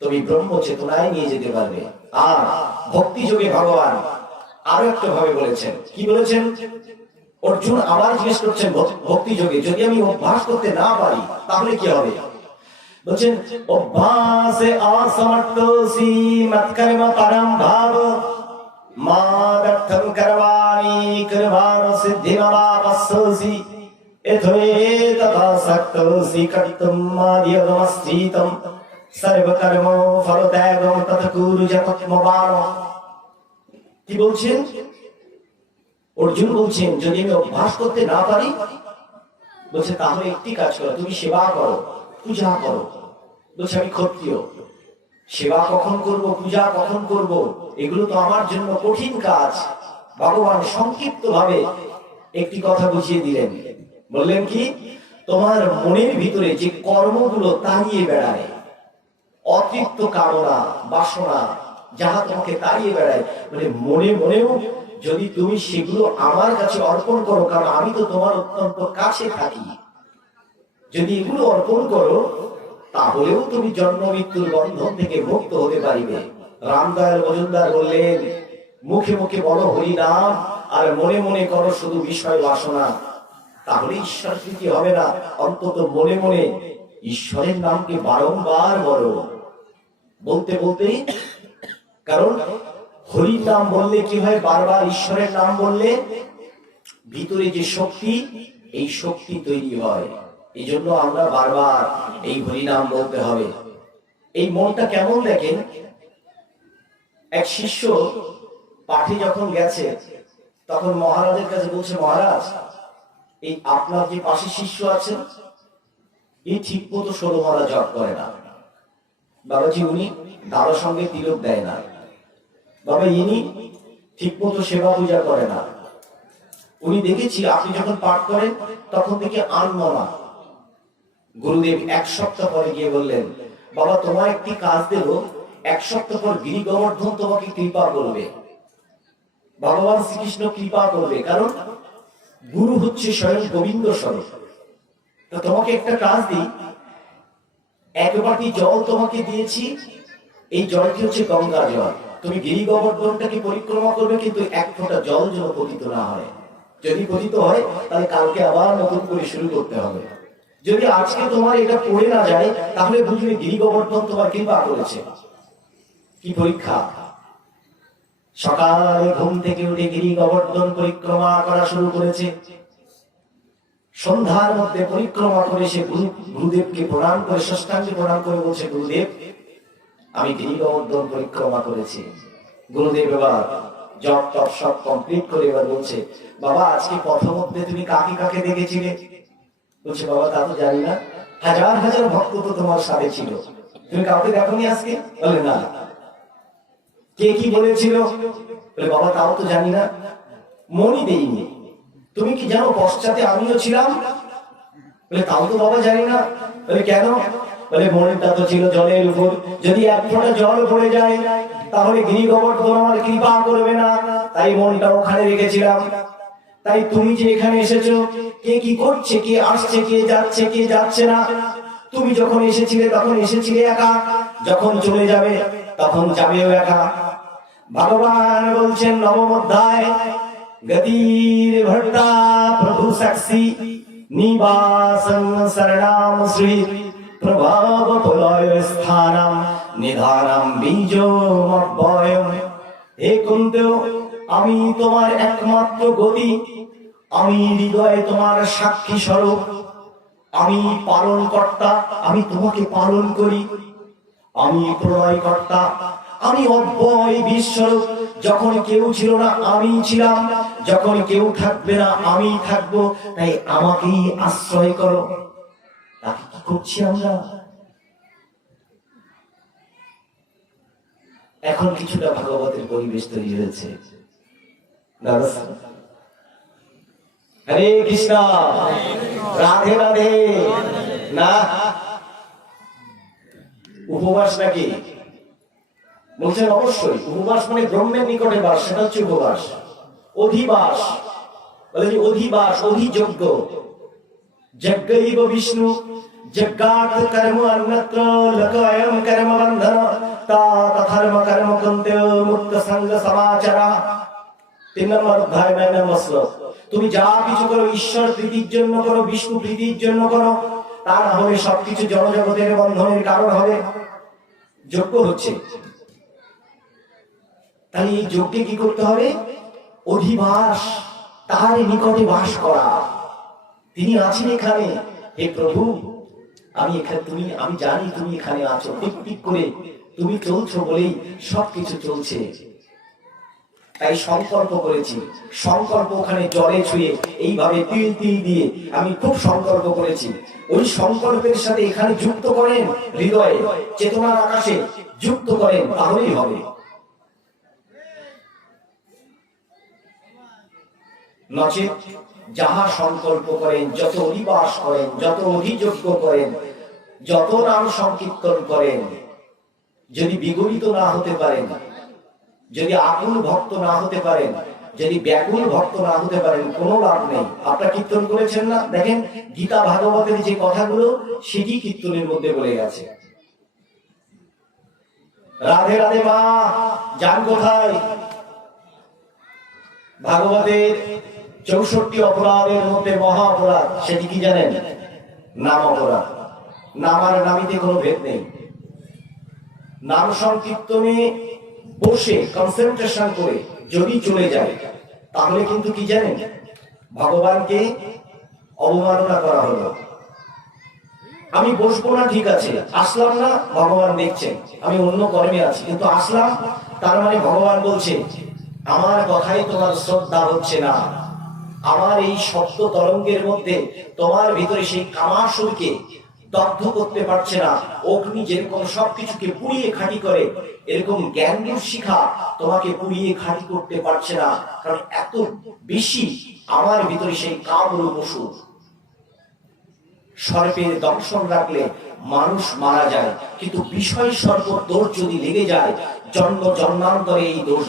তুমি ব্রহ্ম চেতনায় নিয়ে যেতে পারবে। আর ভক্তি যোগে ভগবান আরো একটা ভাবে বলেছেন। কি বলেছেন? অর্জুন আবার জিজ্ঞেস করছেন, ভক্তি যোগে যদি আমি অভ্যাস করতে না পারি তাহলে কি হবে? বলছেন, অভ্যাসে অসমর্থোসি মৎকর্ম পরম ভাব মাদর্থম করবাণি কর্মাণ সিদ্ধিমবাপস্সোসি এথৈতদাসক্তোসি কর্তুম মাদিয়দমস্থিতম সর্বকর্ম ফলত্যাগম তৎকুরু যতত্মবান। কি বলছেন? অর্জুন বলছেন, যদি আমি অভ্যাস করতে না পারি, বলছে তাহলে একটি কাজ করো, তুমি সেবা করো, পূজা করো। বলছে আমি ক্ষত্রিয়, সেবা কখন করব, পূজা কখন করব, এগুলো তো আমার জন্য কঠিন কাজ। ভগবান সংক্ষিপ্ত ভাবে একটি কথা বুঝিয়ে দিলেন। বললেন কি? তোমার মনের ভিতরে যে কর্মগুলো তাড়িয়ে বেড়ায়, অতৃপ্ত কামনা বাসনা যাহা তোমাকে তাড়িয়ে বেড়ায়, মানে মনে মনেও যদি তুমি সেগুলো আমার কাছে অর্পণ করো, কারণ আমি তো তোমার অত্যন্ত কাছে থাকি, যদি এগুলো অর্পণ করো, তাহলেও তুমি জন্ম মৃত্যুর বন্ধন থেকে মুক্ত হতে পারিবে। রামদয়াল মজুমদার বললেন, মুখে মুখে বলো হরি নাম আর মনে মনে করো শুধু বিষয় বাসনা, তাহলে ঈশ্বর প্রীতি হবে না। অন্তত মনে মনে ঈশ্বরের নামকে বারংবার বলো, বলতে বলতে। কারণ হরির নাম বললে কি হয়, বারবার ঈশ্বরের নাম বললে ভিতরে যে শক্তি, এই শক্তি তৈরি হয়। এই জন্য আমরা বারবার এই হরিনাম বলতে হবে। এই মনটা কেমন দেখেন, এক শিষ্য পাঠে যখন গেছে তখন মহারাজের কাছে বলছে, মহারাজ এই আপনার যে পাশে শিষ্য আছেন এই ঠিক মতো ষোলমালা জপ করে না। বাবাজি উনি দাঁড়ো সঙ্গে তিলক দেয় না। বাবা ইনি ঠিক মতো সেবা পূজা করে না। উনি দেখেছি আপনি যখন পাঠ করেন তখন থেকে আনমনা। গুরুদেব এক সপ্তাহ পরে গিয়ে বললেন, বাবা তোমার একটি কাজ দেব, এক সপ্তাহ পর গিরি গোবর্ধন তোমাকে কৃপা করবে, ভগবান শ্রীকৃষ্ণ কৃপা করবে। কারণ গুরু হচ্ছে স্বয়ং গোবিন্দ স্বরূপ। তো তোমাকে একটা কাজ দিই, এক বাটি জল তোমাকে দিয়েছি, এই জলটি হচ্ছে গঙ্গা জল। তুমি গিরি গোবর্ধনটাকে পরিক্রমা করবে, কিন্তু এক ফোঁটা জল যেন পতিত না হয়। যদি পতিত হয় তাহলে কালকে আবার নতুন করে শুরু করতে হবে। যদি আজকে তোমার এটা পড়ে না যায় তাহলে বুঝবে গিরি গোবর্ধন তোমার কৃপা করেছে। কি পরীক্ষা! সকালে ঘুম থেকে উঠে গিরি গোবর্ধন পরিক্রমা করা শুরু করেছে। সন্ধ্যার মধ্যে পরিক্রমা করে সে গুরুদেবকে প্রণাম করে, ষষ্ঠাঙ্গে প্রণাম করে বলছে, গুরুদেব আমি গিরি গোবর্ধন পরিক্রমা করেছি। গুরুদেব এবার জপ টপ সব কমপ্লিট করে এবার বলছে, বাবা আজকে পথমধ্যে তুমি কাকে কাকে দেখেছিলে? বলছে, বাবা তা তো জানি না, হাজার হাজার ভক্ত তো তোমার সাথে ছিল, তুমি কাউকে দেখোনি আজকে? বলে না। কে কি বলেছিল? বলে বাবা তাও তো জানি না, মনই দেইনি। তুমি কি জানো পশ্চাতে আমিও ছিলাম? বলে তাও তো বাবা জানি না। বলে কেন? বলে মনটা তো ছিল জলের উপর, যদি এক ফোঁটা জল পড়ে যায় তাহলে গিরি গোবর্ধন আমার কৃপা করবে না, তাই মনটা ওখানে রেখেছিলাম। তাই তুমি যে এখানে এসেছো, কে কি করছে, কে আসছে, কে যাচ্ছে, কে যাচ্ছে না, তুমি যখন এসেছিলে তখন এসেছিলে একা, যখন চলে যাবে তখন যাবেও একা। ভগবান বলছেন নবম অধ্যায়, গতির ভর্তা প্রভু সাক্ষী নিবাসং শরণাম শ্রী প্রভাব প্রলয় স্থানম নিধানম বীজমব্যয়ম। হে কুন্তেয়, আমি তোমার একমাত্র গতি, আমি হৃদয়ে তোমার সাক্ষী স্বরূপ, আমি পালন কর্তা, আমি তোমাকে পালন করি, আমি প্রলয় কর্তা, আমি অব্যয় বিশ্বরূপ। যখন কেউ ছিল না আমি ছিলাম, যখন কেউ থাকবে না আমি থাকবো, তাই আমাকেই আশ্রয় করো। তাকে কি করছি আমরা? এখন কিছুটা ভাগবতের পরিবেশ তৈরি হয়েছে। হরে কৃষ্ণ, রাধে রাধে। না উপবাস নাকি? বলছেন অবশ্যই উপবাস মানে ব্রহ্মের নিকটে বাস, সেটা হচ্ছে উপবাস। অধিবাস বলে যে অধিবাস, অধিযজ্ঞ। যজ্ঞৈব বিষ্ণু যজ্ঞার্থ কর্ম অন্যত্র লোকয়ং কর্ম বন্ধন তথর্ম কর্ম কুন্তেয় মুক্ত সঙ্গ সমাচারা। 3 নম্বর অধ্যায় 9 নম্বর শ্লোক। তুমি যা কিছু করো ঈশ্বর প্রীতির জন্য করো, বিষ্ণু প্রীতির জন্য করো, তা না হলে সবকিছু জড়জগতের বন্ধনের কারণ হবে। যজ্ঞ হচ্ছে, তাহলে এই যজ্ঞে কি করতে হবে? অধিবাস, তার নিকটে বাস করা। তিনি আছেন এখানে। হে প্রভু, আমি এখানে, তুমি, আমি জানি তুমি এখানে আছো, টিক টিক করে তুমি চলছো বলেই সবকিছু চলছে। তাই সংকল্প করেছি, সংকল্প ওখানে জলে ছুঁয়ে এইভাবে তিল তিল দিয়ে আমি খুব সংকল্প করেছি। ওই সংকল্পের সাথে এখানে যুক্ত করেন, হৃদয়ে চেতনার আকাশে যুক্ত করেন, তাহলেই হবে। নচেত যাহা সংকল্প করেন, যত অধিবাস করেন, যত অধিযজ্ঞ করেন, যত নাম সংকীর্তন করেন, যদি বিগলিত না হতে পারেন, যদি আকুল ভক্ত না হতে পারেন, যদি ব্যাকুল ভক্ত না হতে পারেন কোনো লাভ নেই। আপনারা কীর্তন করেছেন না, দেখেন গীতা ভাগবতের যে কথাগুলো সেটি কীর্তনের মধ্যে বলে গেছে। রাধে রাধে মা, যান কোথায়? ভাগবতের 64 অপরাধের মধ্যে মহা অপরাধ সেটি কি জানেন? নাম অপরাধ। নাম আর নামিতে কোনো ভেদ নেই। নাম সংকীর্তনে বসে কনসেন্ট্রেশন করে যদি চলে যায় তাহলে কিন্তু কি জানেন, ভগবানকে অবমাননা করা হলো। আমি বসবো না, ঠিক আছে, আসলাম না, ভগবান দেখছেন আমি অন্য কর্মে আছি, কিন্তু আসলাম, তার মানে ভগবান বলছে আমার কথাই তোমার শ্রদ্ধা হচ্ছে না, আমার এই শব্দ তরঙ্গের মধ্যে তোমার ভিতরে সেই কামাসুরকে দগ্ধ করতে পারছে না। অগ্নি যেরকম সবকিছুকে পুড়িয়ে খাঁটি করে, এরকম জ্ঞানের শিখা তোমাকে পুড়িয়ে খাঁটি করতে পারছে না, কারণ এত বেশি আমার ভিতরে সেই কামরূপ অসুর। সর্পের দংশন রাখলে মানুষ মারা যায়, কিন্তু বিষয় সর্প দোষ যদি লেগে যায় জন্ম জন্মান্তরে এই দোষ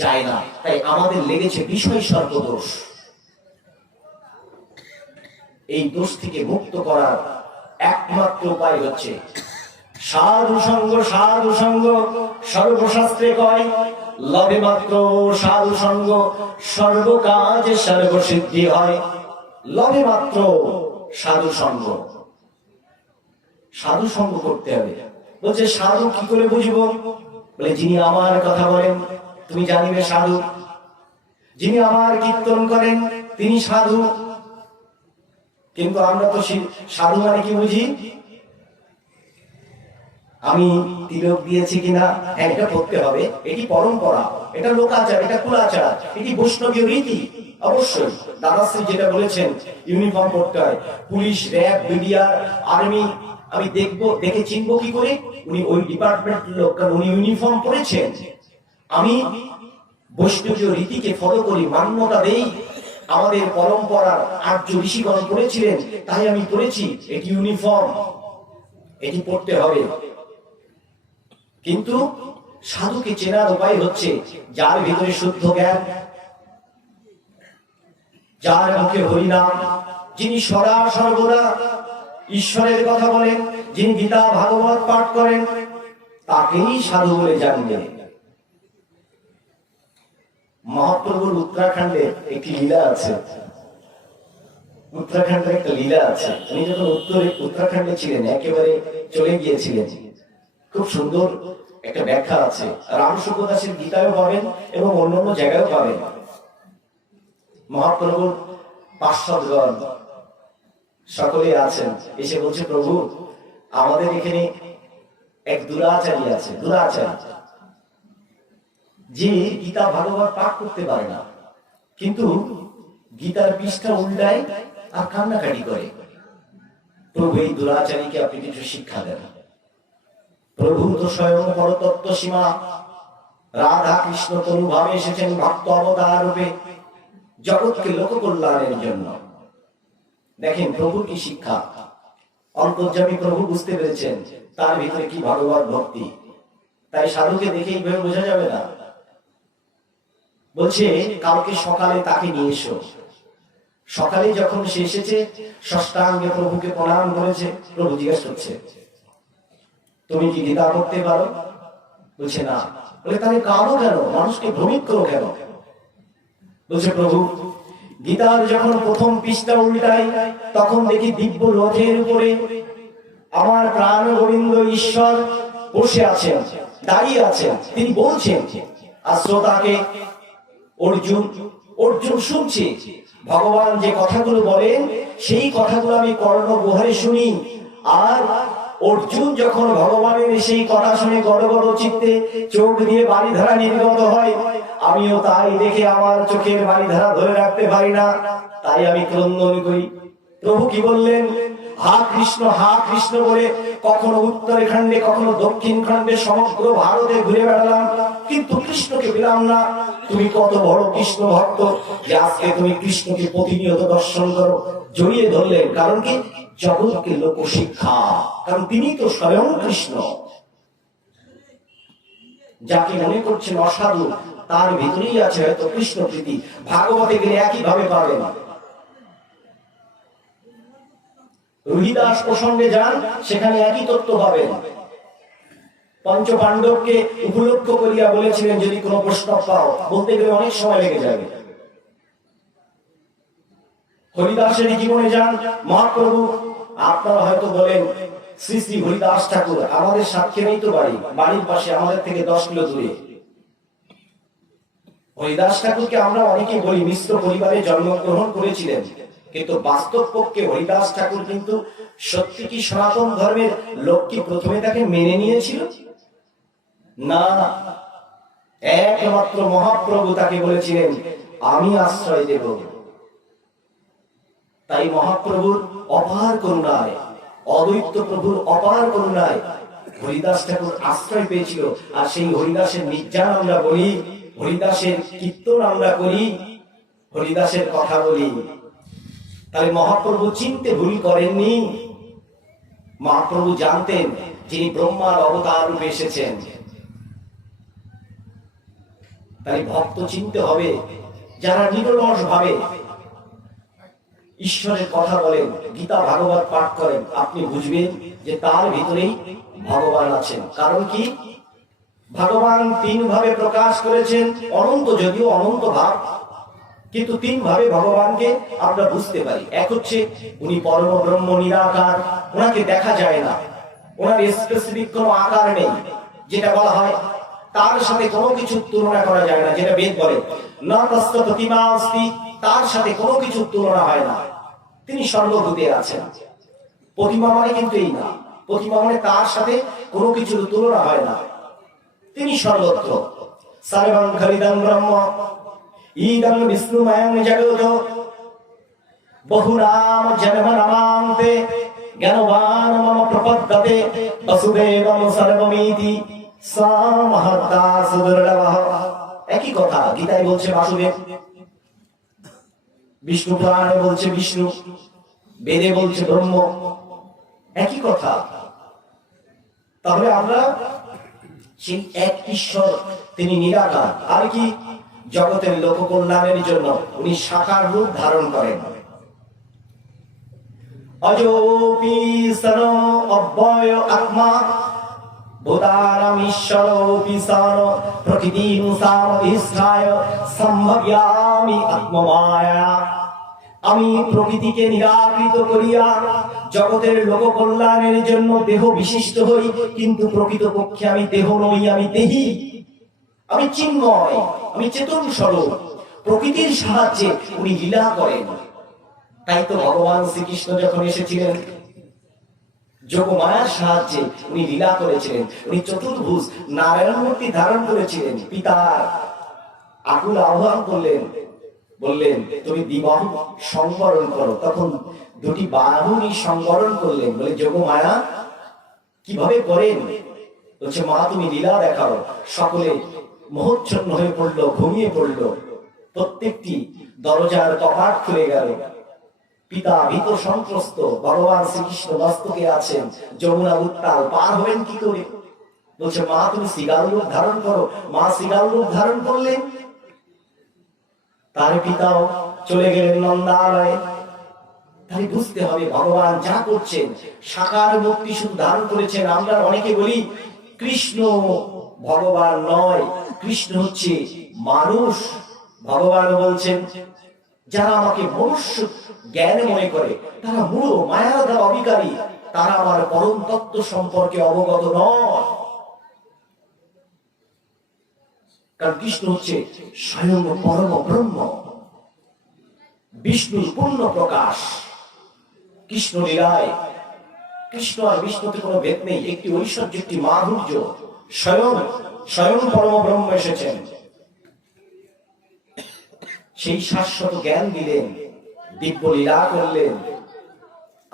যায় না। তাই আমাদের লেগেছে বিষয় সর্প দোষ। এই দোষ থেকে মুক্ত করার একমাত্র উপায় হচ্ছে সাধু সঙ্গ। সাধু সঙ্গ সর্বশাস্ত্রে কয়, লবে মাত্র সাধু সঙ্গ সর্বকাজে সর্বসিদ্ধি হয়। লবে মাত্র সাধু সঙ্গ, সাধু সঙ্গ করতে হবে। বলছে সাধু কি করে বুঝবো? বলে যিনি আমার কথা বলেন তুমি জানিবে সাধু, যিনি আমার কীর্তন করেন তিনি সাধু। কিন্তু আমরা তো সাধু মানে কি বুঝি? আমি তিলক দিয়েছি কিনা, এটা করতে হবে, এটি পরম্পরা, এটা লোকাচার, এটা কুলাচার, এটি বৈষ্ণবীয় রীতি। অবশ্যই দাদাশ্রী যেটা বলেছেন ইউনিফর্ম পরতে হয়, পুলিশ, র্যাব, বিডিআর, আর্মি, আমি দেখবো, দেখে চিনবো কি করে? উনি ওই ডিপার্টমেন্ট লোক, কারণ উনি ইউনিফর্ম পরেছেন। আমি বৈষ্ণবীয় রীতিকে ফলো করি, মান্যতা দেই। আমাদের পরম্পরার আর্য ঋষিগণ করেছিলেন, তাই আমি পড়েছি, এটি ইউনিফর্ম, এটি পড়তে হবে। কিন্তু সাধুকে চেনার উপায় হচ্ছে যার ভিতরে শুদ্ধ জ্ঞান, যার মুখে হরিনাম, যিনি সদা সর্বদা ঈশ্বরের কথা বলেন, যিনি গীতা ভাগবত পাঠ করেন, তাকেই সাধু বলে জানবেন। মহাপ্রভুর উত্তরাখণ্ডে একটি লীলা আছে। উত্তরাখণ্ডের একটা লীলা আছে। উনি যখন উত্তরাখণ্ডে ছিলেন, একেবারে চলে গিয়েছিলেন, খুব সুন্দর একটা ব্যাখ্যা আছে। রাম সুখদাসের গীতায়ও পাবেন এবং অন্যান্য জায়গায়ও পাবেন। মহাপ্রভুর পার্শ্বদগণ সকলে আছেন, এসে বলছে প্রভু আমাদের এখানে এক দুরাচারী আছে, দুরাচারী, যে গীতা ভাগবত পাঠ করতে পারে না, কিন্তু গীতার পৃষ্ঠা উল্টায় আর কান্নাকাটি করে। প্রভু এই দুরাচারীকে আপনি কিছু শিক্ষা দেন। প্রভু তো স্বয়ং পরতত্ত্ব সীমা, রাধা কৃষ্ণ তনু ভাবে এসেছেন ভক্ত অবতার রূপে জগৎকে লোক কল্যাণের জন্য। দেখেন প্রভুর কি শিক্ষা। অন্তর্যামী প্রভু বুঝতে পেরেছেন তার ভিতরে কি ভগবত ভক্তি। তাই সাধুকে দেখে এইভাবে বোঝা যাবে না। বলছে কালকে সকালে তাকে নিয়ে এসো। সকালে যখন সে এসেছে, ষষ্ঠাঙ্গে প্রভুকে প্রণাম করেছে। প্রভু জিজ্ঞেস করছে তুমি কি গীতা পড়তে পারো? বলছে না। বলে তাহলে কাঁদো কেন, মানুষকে ভ্রমিত করো কেন? বলছে প্রভু গীতার যখন প্রথম পৃষ্ঠা উল্টাই, তখন দেখি দিব্য রথের উপরে আমার প্রাণ গোবিন্দ ঈশ্বর বসে আছেন, দাঁড়িয়ে আছেন। তিনি বলছেন আর শ্রোতাকে অর্জুন, অর্জুন শুনছে ভগবান যে কথাগুলো বলেন, সেই কথাগুলো আমি কর্ণগোহরে শুনি। আর অর্জুন যখন ভগবানের সেই কথা শুনে গড় গড় চিত্তে চোখ দিয়ে বাড়িধারা নির্গত হয়, আমিও তাই দেখে আমার চোখের বাড়িধারা ধরে রাখতে পারি না, তাই আমি ক্রন্দন করি। প্রভু কি বললেন? হা কৃষ্ণ বলে কখনো উত্তরাখণ্ডে কখনো দক্ষিণ খণ্ডে সমগ্র ভারতে ঘুরে বেড়ালাম, কিন্তু কৃষ্ণকে পেলাম না। তুমি কত বড় কৃষ্ণ ভক্ত যে আজকে তুমি কৃষ্ণকে প্রতিনিয়ত দর্শন করো। জড়িয়ে ধরলেন, কারণ কি? জগৎকে লোক শিক্ষা, কারণ তিনি তো স্বয়ং কৃষ্ণ। যাকে মনে করছেন অসাধু, তার ভিতরেই আছে হয়তো কৃষ্ণ প্রীতি। ভাগবতে গেলে একইভাবে পাবেন। রুহিদাস প্রসঙ্গে যান, সেখানে একই তত্ত্ব পাবেন। পঞ্চ পাণ্ডবকে উপলক্ষ করিয়া বলেছিলেন, যদি কোনো প্রশ্ন পাও, বলতে গেলে অনেক সময় লেগে যাবে। হরিদাসের জীবনে যান, মহাপ্রভু, আপনারা হয়তো বলেন শ্রী শ্রী হরিদাস ঠাকুর আমাদের সাক্ষী তো বাড়ি, বাড়ির পাশে, আমাদের থেকে 10 কিলো দূরে। হরিদাস ঠাকুরকে আমরা অনেকেই বলি মিশ্র পরিবারে জন্মগ্রহণ করেছিলেন, কিন্তু বাস্তব পক্ষে হরিদাস ঠাকুর কিন্তু সত্যি কি সনাতন ধর্মের লোক কি প্রথমে তাকে মেনে নিয়েছিল? না, একমাত্র মহাপ্রভু তাকে বলেছিলেন আমি আশ্রয় দেব। তাই মহাপ্রভুর অপার করুণায়, অদ্বৈত প্রভুর অপার করুণায় হরিদাস ঠাকুর আশ্রয় পেয়েছিল। আর সেই হরিদাসের নির্যান আমরা বলি, হরিদাসের কীর্তন আমরা করি, হরিদাসের কথা বলি। তাই মহাপ্রভু চিনতে ভুল করেননি। মহাপ্রভু জানতেন যিনি ব্রহ্মার অবতার রূপে এসেছেন। তাই ভক্ত চিনতে হবে, যারা নিরলস ভাবে ঈশ্বরের কথা বলেন, গীতা ভাগবত পাঠ করেন, আপনি বুঝবেন যে তার ভিতরেই ভগবান আছেন। কারণ কি? ভগবান 3 ভাবে প্রকাশ করেছেন, অনন্ত, যদিও অনন্ত ভাব, কিন্তু 3 ভাবে ভগবানকে আমরা বুঝতে পারি। এক হচ্ছে উনি পরম ব্রহ্ম নিরাকার, ওনাকে দেখা যায় না, ওনার স্পেসিফিক কোনো আকার নেই, যেটা বলা হয় তার সাথে কোনো কিছু তুলনা করা যায় না, যেটা বেদ বলে না তস্য প্রতিমা অস্তি, তার সাথে কোনো কিছু তুলনা হয় না। তিনি সর্বভূতে আছেন। প্রতিমা মানে কিন্তু এই না, প্রতিমা মানে তার সাথে কোনো কিছুর তুলনা হয় না, তিনি সর্বত্র। সর্বং খলিদং ব্রহ্ম ইদং বিষ্ণুময়ং জগৎ বহুনাম জন্ম নামান্তে জ্ঞানবান মম প্রপদ্যতে বসুদেবং সর্বমিতি সমহর্তা সুদুর্লভঃ। একই কথা গীতায় বলছে বাসুদেব, বিষ্ণু পুরাণে বলছে বিষ্ণু, বেদে বলছে ব্রহ্ম, একই কথা। তাহলে আমরা সেই এক ঈশ্বর, তিনি নিরাকার। আর কি? জগতের লোক কল্যাণের জন্য উনি সাকার রূপ ধারণ করেন। অজোপি সন অব্যয় আত্মা ভূতানাম ঈশ্বরোপি সন প্রকৃতিং সামধিষ্ঠায় সম্ভব্যামি আত্মমায়া। আমি প্রকৃতিকে নিরাকৃত করিয়া জগতের লোক কল্যাণের জন্য দেহ বিশিষ্ট হই, কিন্তু প্রকৃতপক্ষে আমি দেহ নই, আমি দেহি, আমি চিন্ময়, আমি চেতন স্বরূপ। প্রকৃতির সাহায্যে উনি লীলা করেন। তাই তো ভগবান শ্রীকৃষ্ণ যখন এসেছিলেন, যোগমায়ার সাহায্যে উনি লীলা করেছিলেন। উনি চতুর্ভুজ নারায়ণ মূর্তি ধারণ করেছিলেন। পিতার আকুল আহ্বান করলেন, বললেন তুমি দ্বিবাহু সংবরণ করো। তখন 2টি বাহুই সংবরণ করলেন। বলে যোগমায়া কিভাবে করেন? বলছে মা তুমি লীলা দেখাও। সকলে মোহচ্ছন্ন হয়ে পড়লো, ঘুমিয়ে পড়লো। প্রত্যেকটি দরজার কপাট খুলে গেল। পিতা ভীত সন্ত্রস্ত, ভগবান শ্রীকৃষ্ণ মস্তকে আছেন, যমুনা উত্তাল, পার হবেন কি করে? বলছে মা তুমি শৃগাল রূপ ধারণ করো। মা শৃগাল রূপ ধারণ করলেন। তার পিতাও চলে গেলেন নন্দালয়ে। তাই বুঝতে হবে ভগবান যা করছেন, সাকার মূর্তি শুধু ধারণ করেছেন। আমরা অনেকে বলি কৃষ্ণ ভগবান নয়, কৃষ্ণ হচ্ছে মানুষ। ভগবান বলছেন যারা আমাকে মনুষ্য জ্ঞান মনে করে তারা মূঢ়, মায়া দ্বারা অবিকারী, তারা আমার পরম তত্ত্ব সম্পর্কে অবগত নয়। কারণ কৃষ্ণ হচ্ছে স্বয়ং পরম ব্রহ্ম, বিষ্ণুর পূর্ণ প্রকাশ। কৃষ্ণ লীলায় কৃষ্ণ আর বিষ্ণুতে কোনো ভেদ নেই, একটি ঐশ্বর্য, একটি মাধুর্য। স্বয়ং স্বয়ং পরম ব্রহ্ম এসেছেন, সেই শাশ্বত জ্ঞান দিলেন, দিব্য লীলা করলেন।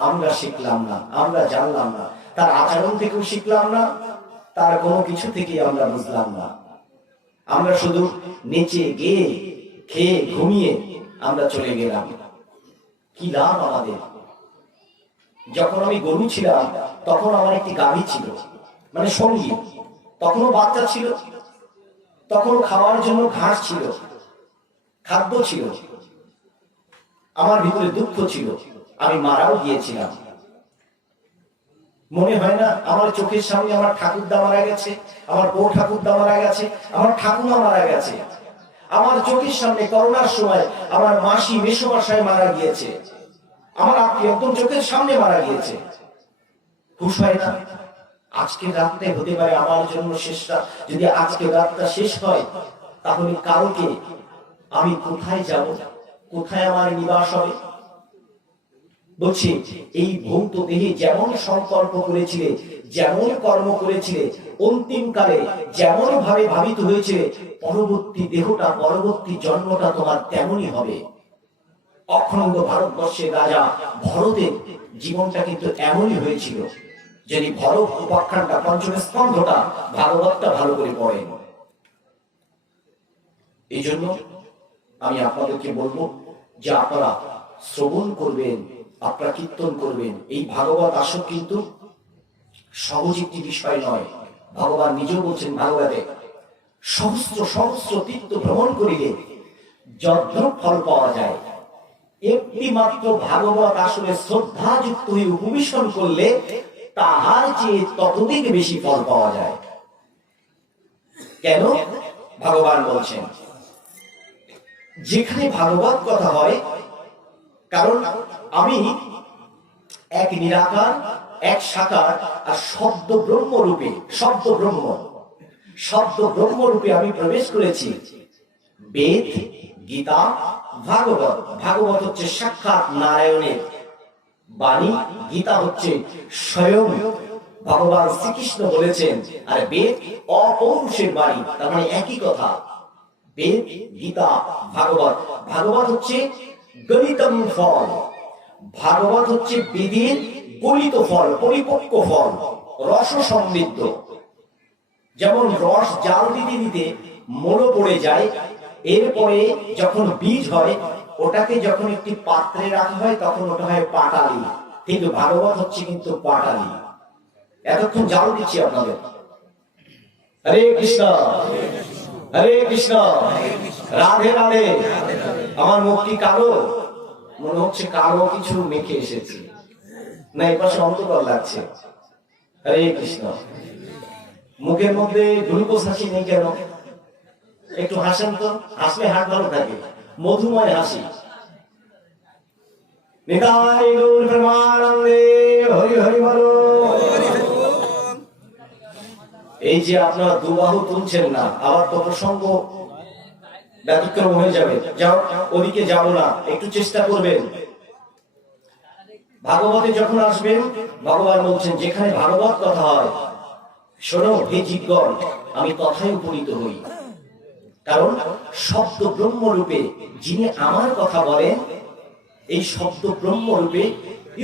আমরা শিখলাম না, আমরা জানলাম না, তার আচরণ থেকেও শিখলাম না, তার কোনো কিছু থেকেই আমরা বুঝলাম না। আমরা শুধু নেচে গেয়ে খেয়ে ঘুমিয়ে আমরা চলে গেলাম। কি লাভ আমাদের? যখন আমি গরু ছিলাম তখন আমার একটি গাভী ছিল, মানে সঙ্গী, তখনও বাচ্চা ছিল। তখন খাওয়ার জন্য ঘাস ছিল, খাদ্য ছিল, আমার ভিতরে দুঃখ ছিল, আমি মারাও গিয়েছিলাম। মনে হয় না আমার চোখের সামনে আমার ঠাকুরদা মারা গেছে, আমার বউ ঠাকুরদা মারা গেছে, আমার ঠাকুমা মারা গেছে, আমার চোখের সামনে করোনার সময় আমার মাসি মেসোমশাই মারা গিয়েছে, আমার আত্মীয় একদম চোখের সামনে মারা গিয়েছে। খুশ হয় না? আজকে রাতটা হতে পারে আমার জন্য শেষটা। যদি আজকে রাতটা শেষ হয়, তাহলে কালকে আমি কোথায় যাব, কোথায় আমার নিবাস হবে? বলছি, এই ভৌত দেহে যেমন সংকল্প করেছিলে, যেমন কর্ম করেছিলে, অন্তিম কালে যেমন ভাবে ভাবিত হয়েছে, পরবর্তী দেহটা, পরবর্তী জন্মটা তোমার তেমনই হবে। অখণ্ড ভারতবর্ষের রাজা ভরতের জীবনটা কিন্তু এমনই হয়েছিল। যদি ভরত উপাখ্যানটা, পঞ্চম স্কন্ধটা, ভাগবতটা ভালো করে পড়েন। এই জন্য আমি আপনাদেরকে বলবো যে আপনারা শ্রবণ করবেন, আপনারা কীর্তন করবেন। এই ভাগবত আসর কিন্তু সহজ একটি বিষয় নয়। ভগবান নিজেও বলছেন ভাগবতে, সহস্র সহস্র তীর্থ ভ্রমণ করিলে যদ্রূপ ফল পাওয়া যায়, একটি মাত্র ভাগবত আসলে শ্রদ্ধাযুক্ত হয়ে উপবেশন করলে তাহার চেয়ে ততোধিক বেশি ফল পাওয়া যায়। কেন? ভগবান বলছেন যেখানে ভাগবত কথা হয়, কারণ আমি এক নিরাকার, এক সাকার, আর শব্দ ব্রহ্ম রূপে, শব্দ ব্রহ্ম রূপে আমি প্রবেশ করেছি। বেদ, গীতা, ভাগবত। ভাগবত হচ্ছে সাক্ষাৎ নারায়ণের বাণী, গীতা হচ্ছে স্বয়ং ভগবান শ্রীকৃষ্ণ বলেছেন, আর বেদ অপৌরুষের বাণী। তার মানে একই কথা। বেদ, গীতা, ভাগবত। ভাগবত হচ্ছে গলিতম ফল, ভাগবত হচ্ছে বেদের গলিত ফল, পরিপক্ক ফল, রস সমৃদ্ধ। যেমন রস জাল দিতে দিতে মলো পড়ে যায়, এরপরে যখন বীজ হয়, ওটাকে যখন একটি পাত্রে রাখা হয় তখন ওটা হয় পাটালি। কিন্তু ভাগবত হচ্ছে কিন্তু পাটালি। এতক্ষণ জাল দিচ্ছি আপনাদের। হরে কৃষ্ণ, হরে কৃষ্ণ, রাধে রাধে। আমার মুখ কি কালো? মনে হচ্ছে কালো কিছু মেখে এসেছে, না এপাশে অন্তকর লাগছে। হরে কৃষ্ণ। মুখের মধ্যে গ্লুকোজ হাসি নেই কেন? একটু হাসেন তো, হাসলে হাত ভালো থাকে, মধুময় হাসি। নিতাই গৌর প্রেমানন্দে, হরি হরি বল। এই যে আপনারা দুবাহু তুলছেন না, আবার তো প্রসঙ্গ ব্যতিক্রম হয়ে যাবে। যাও, ওদিকে যাব না, একটু চেষ্টা করবেন। ভাগবতে যখন আসবেন, ভগবান বলছেন যেখানে ভাগবত কথা হয়, শোনো হে জীবগণ, আমি তথায় উপনীত হই। কারণ শব্দ ব্রহ্ম রূপে যিনি আমার কথা বলেন, এই শব্দ ব্রহ্ম রূপে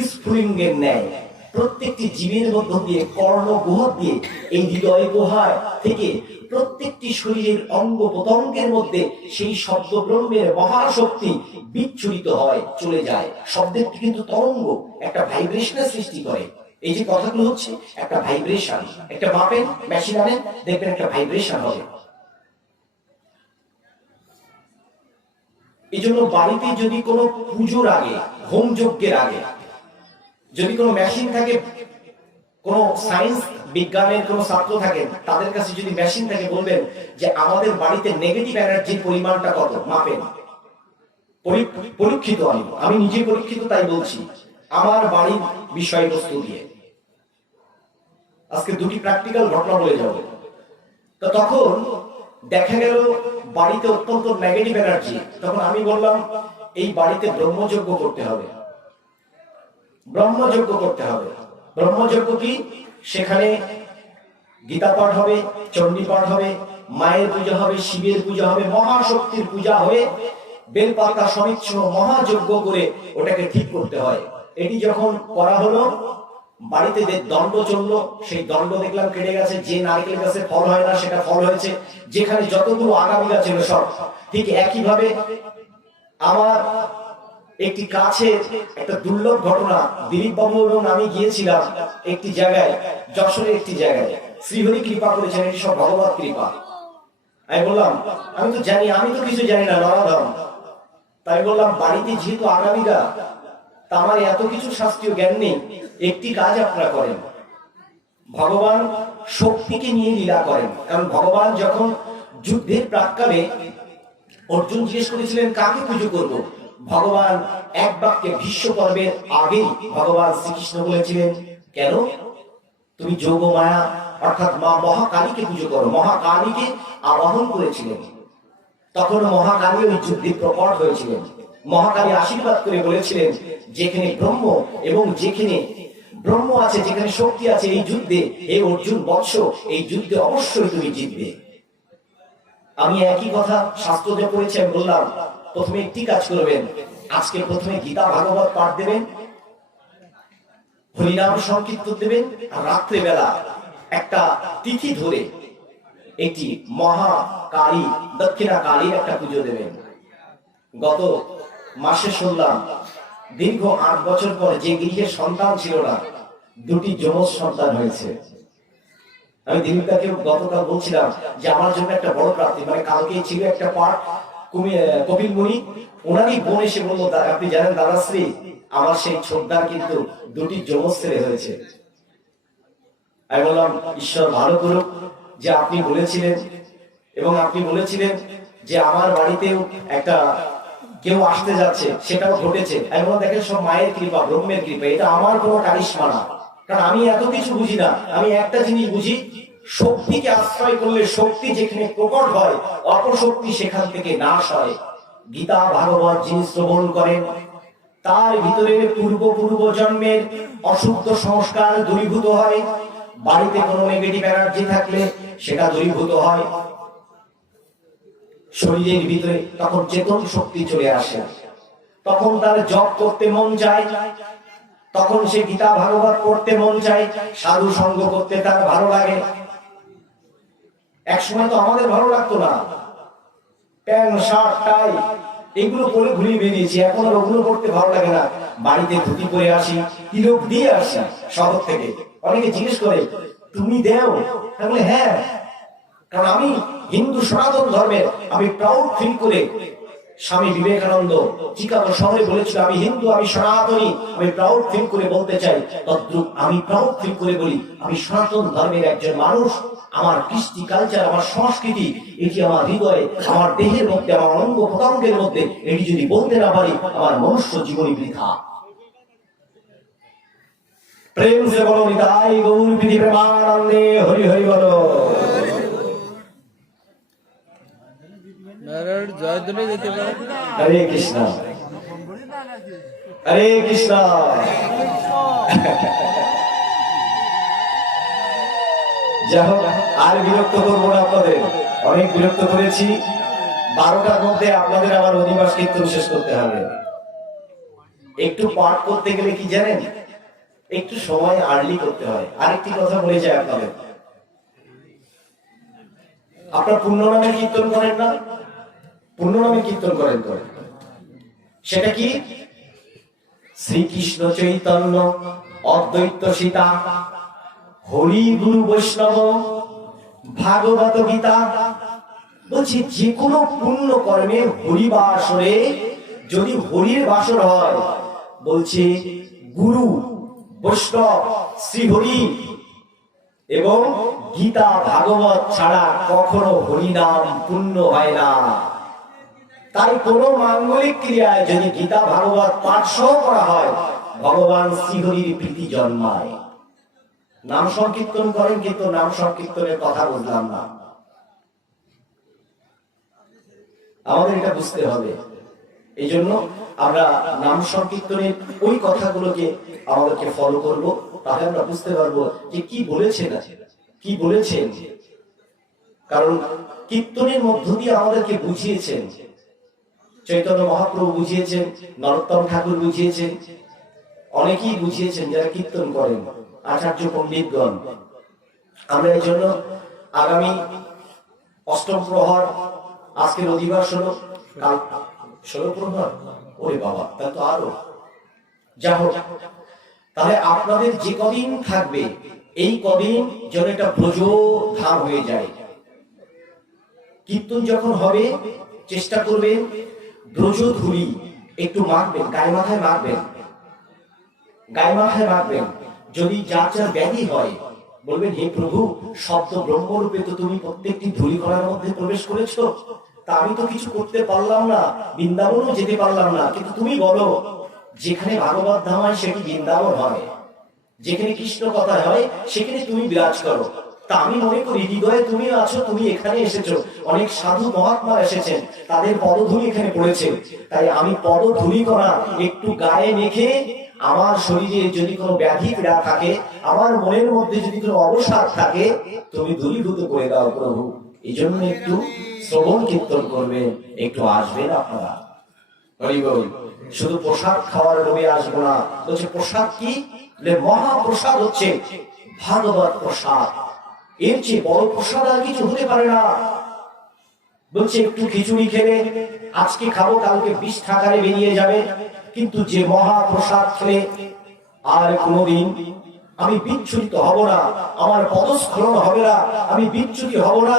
স্ফুলিঙ্গের ন্যায় প্রত্যেকটি জীবের মধ্য দিয়ে, কর্ণগুহ দিয়ে, এই হৃদয় গুহার থেকে প্রত্যেকটি শরীরের অঙ্গ প্রত্যঙ্গের মধ্যে সেই শব্দ ব্রহ্মের মহাশক্তি বিচ্ছুরিত হয়, চলে যায়। শব্দের কিন্তু তরঙ্গ, একটা ভাইব্রেশনের সৃষ্টি করে। এই যে কথাগুলো হচ্ছে একটা ভাইব্রেশন। একটা মাপেন, মেশিন আনেন, দেখবেন একটা ভাইব্রেশন হবে। এই জন্য বাড়িতে যদি কোনো পুজোর আগে, হোম যজ্ঞের আগে যদি কোনো মেশিন থাকে, কোন সায়েন্স বিজ্ঞানের কোন ছাত্র থাকেন, তাদের কাছে যদি মেশিন থাকে, বলবেন যে আমাদের বাড়িতে নেগেটিভ এনার্জির পরিমাণটা কত, মাপেন। পরীক্ষিত আমি নিজে পরীক্ষিত, তাই বলছি আমার বাড়ির বিষয়বস্তু দিয়ে। আজকে দুটি প্র্যাকটিক্যাল ঘটনা বলে যাব। তো তখন দেখা গেল বাড়িতে অত্যন্ত নেগেটিভ এনার্জি। তখন আমি বললাম এই বাড়িতে ব্রহ্মযজ্ঞ করতে হবে, ব্রহ্মযজ্ঞ করতে হবে। ব্রহ্মযজ্ঞ কি? সেখানে গীতা পাঠ হবে, চণ্ডী পাঠ হবে, মায়ের পূজা হবে, শিবের পূজা হবে, মহাশক্তির পূজা হয়ে বেলপাতা সমিচ্ছ মহাযজ্ঞ করে ওটাকে ঠিক করতে হয়। এটি যখন করা হলো, বাড়িতে যে দণ্ড চললো, সেই দণ্ড দেখলাম কেটে গেছে। যে নারকেল গাছে ফল হয় না সেটা ফল হয়েছে। যেখানে যতগুলো আগামী গাছ ছিল সব। ঠিক একইভাবে আমার একটি কাছে একটা দুর্লভ ঘটনা, দিলীপ বাবু এবং আমি গিয়েছিলাম একটি জায়গায়, যশোরের একটি জায়গায়। শ্রীহরি কৃপা করেছেন, এটি সব ভগবত কৃপা। আমি বললাম আমি তো জানি, আমি তো কিছু জানি না নরাধম। তাই বললাম বাড়িতে যেহেতু আগামীরা, তা আমার এত কিছু শাস্ত্রীয় জ্ঞান নেই, একটি কাজ আপনারা করেন। ভগবান শক্তিকে নিয়ে লীলা করেন। কারণ ভগবান যখন যুদ্ধের প্রাক্কালে অর্জুন জিজ্ঞেস করেছিলেন কাকে পুজো করব, ভগবান এক বাক্যে ভীষ্ম পর্বের আগেই ভগবান শ্রীকৃষ্ণ বলেছিলেন কেন তুমি যোগ মায়া অর্থাৎ মা মহাকালীকে পুজো করো। মহাকালীকে আবাহন করেছিলেন। তখন মহাকালী ওই যুদ্ধে প্রকট হয়েছিলেন। মহাকালী আশীর্বাদ করে বলেছিলেন যেখানে ব্রহ্ম এবং যেখানে ব্রহ্ম আছে, যেখানে শক্তি আছে, এই যুদ্ধে হে অর্জুন বৎস, এই যুদ্ধে অবশ্যই তুমি জিতবে। আমি একই কথা শাস্ত্র যে পড়েছি, আমি বললাম প্রথমে একটি কাজ করবেন, আজকে প্রথমে গীতা ভাগবত পাঠ দেবেন, হরিনাম সংকীর্তন দেবেন, আর রাত্রেবেলা একটা তিথি ধরে একটি মহাকালী দক্ষিণা কালীর একটা পুজো দেবেন। গত মাসে শুনলাম দীর্ঘ 8 বছর পরে যে গৃহে সন্তান ছিল না, 2টি যমজ সন্তান হয়েছে। আমি দিলীপদাকে গতকাল বলছিলাম যে আমার জন্য একটা বড় প্রাপ্তি, মানে কালকে ছিল একটা পাঠ কপিল মুনি, ওনারই বোন এসে বললো আপনি জানেন দাদাশ্রী আমার সেই ছোটদার কিন্তু 2টি যমজ ছেলে হয়েছে। আমি বললাম ঈশ্বর ভালো করুক যে আপনি বলেছিলেন, এবং আপনি বলেছিলেন যে আমার বাড়িতেও একটা কেউ আসতে যাচ্ছে, সেটাও ঘটেছে। আমি বললাম দেখেন সব মায়ের কৃপা, ব্রহ্মের কৃপা, এটা আমার কোনো কারিশমা না। কারণ আমি এত কিছু বুঝি না, আমি একটা জিনিস বুঝি, শক্তিকে আশ্রয় করলে শক্তি যেখানে প্রকট হয় অপশক্তি সেখান থেকে নাশ হয়। গীতা ভাগবত যিনি শ্রবণ করেন তার ভিতরে পূর্ব জন্মের অশুদ্ধ সংস্কার দূরীভূত হয়। বাড়িতে কোনো নেগেটিভ এনার্জি থাকলে সেটা দূরীভূত হয়। শরীরের ভিতরে তখন চেতন শক্তি চলে আসে, তখন তার জপ করতে মন চায়, তখন সে গীতা ভাগবত পড়তে মন চায়, সাধু সঙ্গ করতে তার ভালো লাগে। একসময় তো আমাদের ভালো লাগতো না, প্যান্ট শার্ট টাই এগুলো পরে ঘুরে বেরিয়েছি, এখন আর ওগুলো পড়তে ভালো লাগে না। বাড়িতে ধুতি পরে আসি, তিলক দিয়ে আসি শহর থেকে। অনেকে জিজ্ঞেস করে তুমি দেও? আমি বলি হ্যাঁ, কারণ আমি হিন্দু সনাতন ধর্মের, আমি প্রাউড ফিল করে। স্বামী বিবেকানন্দ চিকাগো শহরে বলেছিল আমি হিন্দু, আমি সনাতনী, আমি প্রাউড ফিল করে বলতে চাই তদ্রুপ আমি প্রাউড ফিল করে বলি আমি সনাতন ধর্মের একজন মানুষ। আমার কৃষ্টি কালচার, আমার সংস্কৃতি, এটি আমার হৃদয়ে, আমার দেহের মধ্যে, আমার অঙ্গ প্রত্যঙ্গের মধ্যে, এটি যদি বলতে না পারি আমার মনুষ্য জীবনী বৃথা। প্রেম সে বলো নিতাই গৌর বিধি প্রেমানন্দে হরি হরি বলো। হরে কৃষ্ণ হরে কৃষ্ণ। যাই হোক আর বিরক্ত করবো না আপনাদের, অনেক বিরক্ত করেছি। 12টার মধ্যে আপনাদের আবার অধিবাস কীর্তন শেষ করতে হবে। একটু পাঠ করতে গেলে কি জানেন, একটু সময় আর্লি করতে হয়। আরেকটি কথা বলে যায় আপনাদের, আপনার পূর্ণ নামে কীর্তন করেন না? পূর্ণ নামে কীর্তন করেন তো, সেটা কি? শ্রীকৃষ্ণ চৈতন্য অদ্বৈত সীতা হরি গুরু বৈষ্ণব ভাগবত গীতা। বলছি যে কোনো পুণ্য কর্মে হরি বাসরে যদি হরির বাসর হয়, বলছে গুরু বৈষ্ণব শ্রীহরি এবং গীতা ভাগবত ছাড়া কখনো হরিনাম পুণ্য হয় না। তাই কোন মাঙ্গলিক ক্রিয়ায় যদি গীতা ভাগবত পাঠ সহ করা হয়, ভগবান শ্রীহরির প্রীতি জন্মায়। নাম সংকীর্তন করেন কিন্তু নাম সংকীর্তনের কথা বুঝলাম না, আমাদের এটা বুঝতে হবে। এই জন্য আমরা নাম সংকীর্তনের ওই কথাগুলোকে আমাদেরকে ফলো করব, তাহলে আমরা বুঝতে পারবো যে কি বলেছেন, কি বলেছেন। কারণ কীর্তনের মধ্য দিয়ে আমাদেরকে বুঝিয়েছেন, চৈতন্য মহাপ্রভু বুঝিয়েছেন, নরোত্তম ঠাকুর বুঝিয়েছেন, অনেকেই বুঝিয়েছেন যারা কীর্তন করেন, আচার্য পণ্ডিতগণ। আমরা এই জন্য আগামী অষ্টম প্রহর, আজকের অধিবাস হলো, কাল 16 প্রহর, ওরে বাবা তা তো আরো। যা হোক, তাহলে আপনাদের যে কদিন থাকবে এই কদিন যেন এটা ব্রজ ধাম হয়ে যায়। কীর্তন যখন হবে চেষ্টা করবেন ব্রজ ধুলি একটু মাখবেন, গায়ে মাথায় মাখবেন, গায়ে মাথায় মাখবেন। যদি যার যার ব্যাধি হয় বলবেন, হে প্রভু, শব্দ ব্রহ্মরূপে তো তুমি প্রত্যেকটি ধূলিকণার মধ্যে প্রবেশ করেছো, তা আমি তো কিছু করতে পারলাম না, বৃন্দাবনও যেতে পারলাম না, কিন্তু তুমি বলো যেখানে ভাগবত ধাম হয় সেটি বৃন্দাবন হয়, যেখানে কৃষ্ণ কথা হয় সেখানে তুমি বিরাজ করো। তা আমি মনে করি হৃদয়ে তুমি আছো, তুমি এখানে এসেছো, অনেক সাধু মহাত্মা এসেছেন, তাদের পদধূলি এখানে পড়েছে, তাই আমি পদধূলি করা একটু গায়ে মেখে আমার শরীরে যদি কোনো ব্যাধি পীড়া থাকে, আমার মনের মধ্যে যদি কোনো অবসাদ থাকে, তুমি দূরীভূত করে দাও প্রভু। এই জন্য একটু শ্রবণ কীর্তন করবে, একটু আসবেন আপনারা। হরি বল। শুধু প্রসাদ খাওয়ার লোভে আসবো না। বলছে প্রসাদ কি? মহাপ্রসাদ হচ্ছে ভাগবত প্রসাদ, এর চেয়ে বড় প্রসাদ আর কিছু হতে পারে না। বলছে একটু খিচুড়ি খেলে আজকে খাবো, কালকে বিষ টাকারে বেরিয়ে যাবে, কিন্তু যে মহাপ্রসাদ খেলে আর কোনোদিন আমি বিচ্ছুরিত হব না, আমার পদস্খলন হবে না, আমি বিচ্যুতি হব না,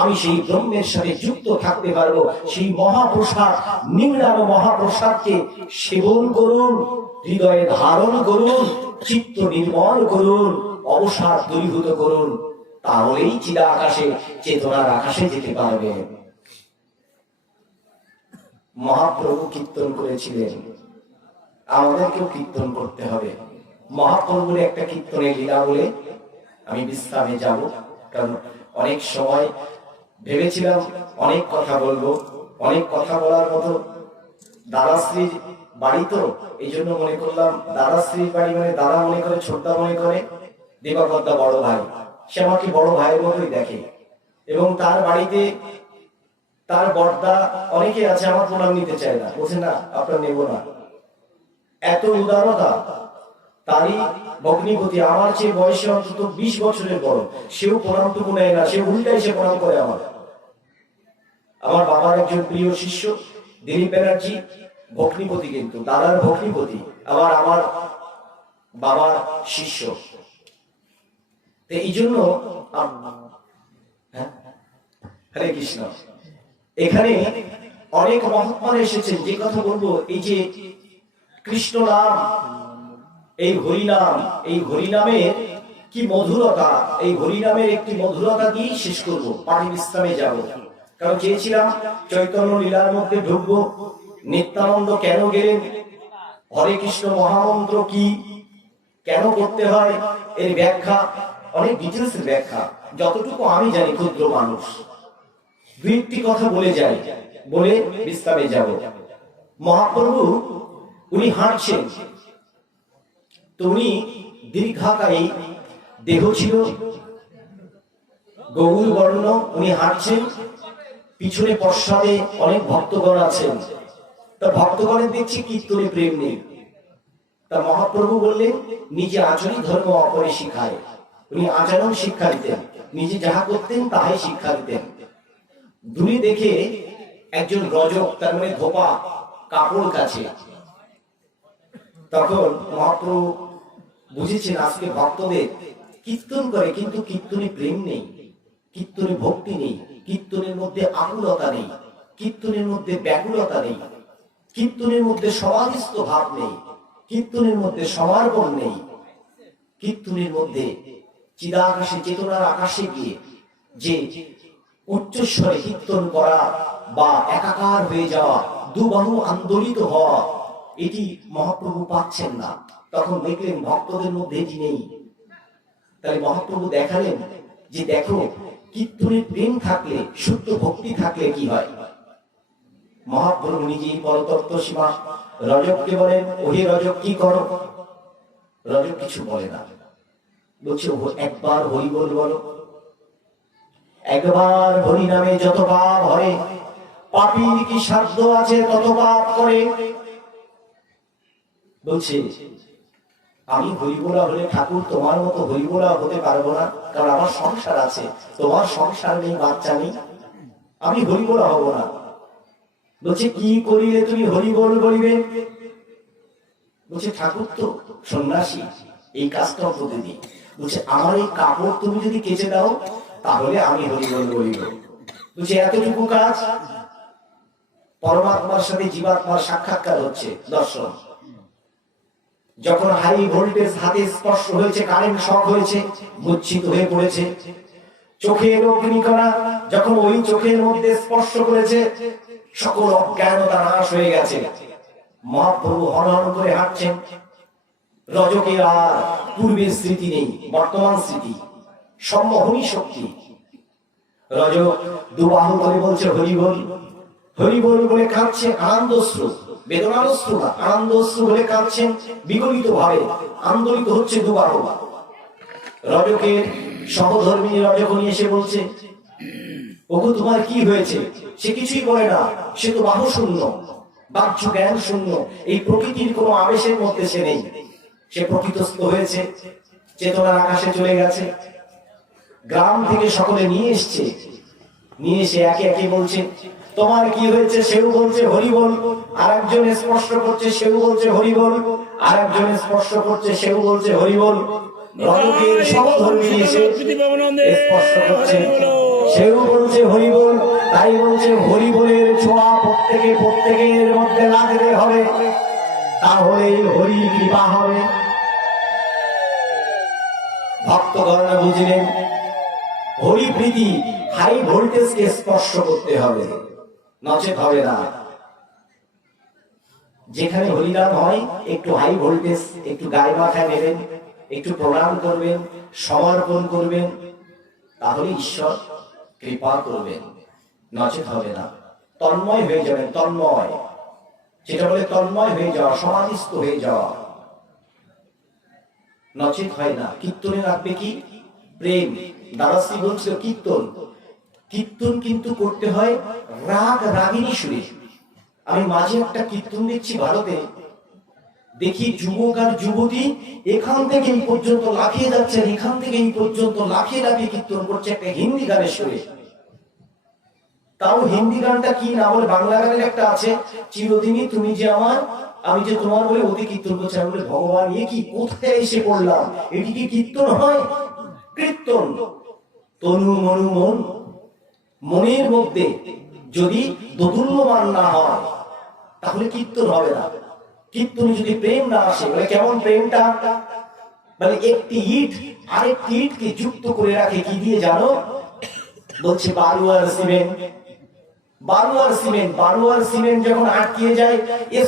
আমি সেই ব্রহ্মের সাথে যুক্ত থাকতে পারবো। সেই মহাপ্রসাদ, নিম্নান মহাপ্রসাদকে সেবন করুন, হৃদয়ে ধারণ করুন, চিত্ত নির্মল করুন, অবসাদ দূরীভূত করুন, তাহলেই চিদা আকাশে, চেতনার আকাশে যেতে পারবেন। মহাপ্রভু কীর্তন করেছিলেন, আমাদেরকেও কীর্তন করতে হবে। মহাপ্রভুর একটা কীর্তনের লীলা বলে আমি বিশ্রামে যাব, কারণ অনেক সময় ভেবেছিলাম অনেক কথা বলবো, অনেক কথা বলার মতো দাদাশ্রীর বাড়ি, তো এই জন্য মনে করলাম দাদাশ্রীর বাড়ি মানে দাদা মনে করে, ছোটদা মনে করে, দেবাকরদা বড় ভাই, সে আমাকে বড় ভাইয়ের মতোই দেখে, এবং তার বাড়িতে তার বড়দা অনেকে আছে, আমার প্রণাম নিতে চায় না, বলছে না আপনার নেব না, এত উদারতা। তারই ভগ্নিপতি আমার চেয়ে বয়সে অন্তত 20 বছরের বড়, সেও প্রণামটুকু নেয় না, সে উল্টাই সে প্রণাম করে আমার বাবার একজন প্রিয় শিষ্য দিলীপ ব্যানার্জি, ভগ্নিপতি, কিন্তু দাদার ভগ্নিপতি, আবার আমার বাবার শিষ্য। এই জন্য হরে কৃষ্ণ, এখানে অনেক মহাত্মা এসেছেন। যে কথা বলবো, এই যে কৃষ্ণ নাম, এই হরিনাম, এই হরিনামের কি মধুরতা, এই হরিনামের একটি মধুরতা দিয়ে শেষ করবো, পানি বিশ্রামে যাব। কারণ চেয়েছিলাম চৈতন্য লীলার মধ্যে ঢুকবো, নিত্যানন্দ কেন গেলেন, হরে কৃষ্ণ মহামন্ত্র কি, কেন করতে হয়, এর ব্যাখ্যা, অনেক ডিটেলস এর ব্যাখ্যা, যতটুকু আমি জানি ক্ষুদ্র মানুষ, দুই একটি কথা বলে যাই, বলে বিশ্রামে যাব। মহাপ্রভু উনি হাঁটছেন, তো উনি দীর্ঘাকায়ী দেহ ছিল, গৌর বর্ণ, উনি হাঁটছেন, পিছনে পশ্চাতে অনেক ভক্তগণ আছেন, তা ভক্তগণের দেখছি কীর্তনে প্রেম নেই। তা মহাপ্রভু বললেন নিজে আচরণ ধর্ম অপরে শিখায়, উনি আচরণ শিক্ষা দিতেন, নিজে যাহা করতেন তাহাই শিক্ষা দিতেন। দূরে দেখে একজন রজক, তার মানে ধোপা, কাপড় কাছে, তখন মহাপ্রভু বুঝেছেন আজকে ভক্তদের কীর্তন করে, কিন্তু কীর্তনে প্রেম নেই, কীর্তনে ভক্তি নেই, কীর্তনের মধ্যে আকুলতা নেই, কীর্তনের মধ্যে ব্যাকুলতা নেই, কীর্তনের মধ্যে সমাধিস্থ ভাব নেই, কীর্তনের মধ্যে সমর্পণ নেই, কীর্তনের মধ্যে চিদাকাশে, চেতনার আকাশে গিয়ে যে উচ্চস্বরে কীর্তন করা বা একাকার হয়ে যাওয়া, দুবাহু আন্দোলিত হওয়া, এটি মহাপ্রভু পাচ্ছেন না। তখন দেখলেন ভক্তদের মধ্যে এটি নেই। তাই মহাপ্রভু দেখালেন যে দেখো, কীর্তনের প্রেম থাকলে, শুদ্ধ ভক্তি থাকলে কি হয়। মহাপ্রভু নিজেই পরতত্ত্ব সীমা রজককে বলেন, ওহে রজক কি করো। রজক কিছু বলে না, বলছে একবার হরি বল বলো, একবার হরি নামে যত পাপ হয়, পাপীর কি সাধ্য আছে তত পাপ করে। বলছে আমি হরিবোলা হলে ঠাকুর তোমার মতো হরিবোলা হতে পারবো না, কারণ আমার সংসার আছে, তোমার সংসার নেই, বাচ্চা নেই, আমি হরিবোলা হব না। বলছে কি করিলে তুমি হরিবোল বলিবে। বলছে ঠাকুর তো সন্ন্যাসী, এই কাজটা করতে দিই। বলছে আমার এই কাপড় তুমি যদি কেচে দাও তাহলে আমি হরিবোল বলিব। বুঝছে এতটুকু কাজ, পরমাত্মার সাথে জীবাত্মার সাক্ষাৎকার হচ্ছে দর্শন। যখন হাই ভোল্টেজ হাতে স্পর্শ হয়েছে, কারেন্ট শক হয়েছে, মূর্ছিত হয়ে পড়েছে, চোখের অগ্নিকণা যখন ওই চোখের মধ্যে স্পর্শ করেছে, সকল অজ্ঞানতা নাশ হয়ে গেছে। মহাপ্রভু হন হন করে হাঁটছেন। রজকে আর পূর্বের স্মৃতি নেই, বর্তমান স্মৃতি, সম্মোহনী শক্তি। রজ দুবাহু করে বলছে হরি বল, হরি বল বলে কাঁদছে আনন্দশ্রু, বেদনার অশ্রু না, আনন্দশ্রু বলে কাঁদছেন বিগলিত ভাবে, আন্দোলিত হচ্ছে দুবাহু। রজকে সহধর্মী রজকনি এসে বলছে, ওগো তোমার কি হয়েছে? সে কিছুই বলে না, সে তো বাহু শূন্য, বাহ্য জ্ঞান শূন্য, এই প্রকৃতির কোনো আবেশের মধ্যে সে নেই। সে প্রকৃতস্থ হয়েছে, চেতনার আকাশে চলে গেছে। গ্রাম থেকে সকলে নিয়ে এসছে, নিয়ে এসে একে একে বলছে তোমার কি হয়েছে? সেও বলছে হরি বল। আর একজন স্পর্শ করছে, সেও বলছে হরি বল। আর একজন স্পর্শ করছে, সেও বলছে হরি বল। রজকের সহধর্মী এসে স্পর্শ করছে, সেও বলছে হরি বল। তাই বলছে হরি বলের ছোঁয়া প্রত্যেকের মধ্যে লাগতে হবে, তাহলে হরি কৃপা হবে। ভক্তগণ বুঝলেন, হরি প্রীতি হাই ভোল্টেজকে স্পর্শ করতে হবে, নচেত হবে না। যেখানে হরিনাম হয় একটু হাই ভোল্টেজ, একটু গায়ে মাথায় নেবেন, একটু প্রণাম করবেন, সমর্পণ করবেন, তাহলে ঈশ্বর কৃপা করবেন, নচেত হবে না। তন্ময় হয়ে যাবেন, তন্ময়, যেটা বলে তন্ময় হয়ে যাওয়া, সমাধিস্থ হয়ে যাওয়া, নচেত হয় না। কীর্তনে রাখবে কি? প্রেম। দাদাশ্রী বলছিল কীর্তন, কীর্তন কিন্তু করতে হয় রাগ রাগিনী সুরে। আমি মাঝে একটা কীর্তন দেখছি ভারতে, দেখি যুবক আর যুবতী এখান থেকে এই পর্যন্ত লাফিয়ে যাচ্ছেন, এখান থেকে এই পর্যন্ত লাফিয়ে লাফিয়ে কীর্তন করছে একটা হিন্দি গানের সুরে। তাও হিন্দি গানটা কি না বলে বাংলা গানের একটা আছে, চিরদিনই তুমি যে আমার আমি যে তোমার, বলে অতি কীর্তন করছে। আমি বলে ভগবান, এ কি কোথায় এসে পড়লাম? এটি কি কীর্তন হয়? কীর্তন তনু মনু মন, মনের মধ্যে যদি দোদুল্যমান না হয় তাহলে কীর্তন হবে না। কীর্তনে যদি প্রেম না আসে, বলে কেমন প্রেমটা? মানে একটি ইট আরেকটি ইটকে যুক্ত করে রাখে কি দিয়ে জানো? বলছে বালু আর সিমেন্ট। বালু আর সিমেন্ট, বালু আর সিমেন্ট যখন আটকিয়ে যায়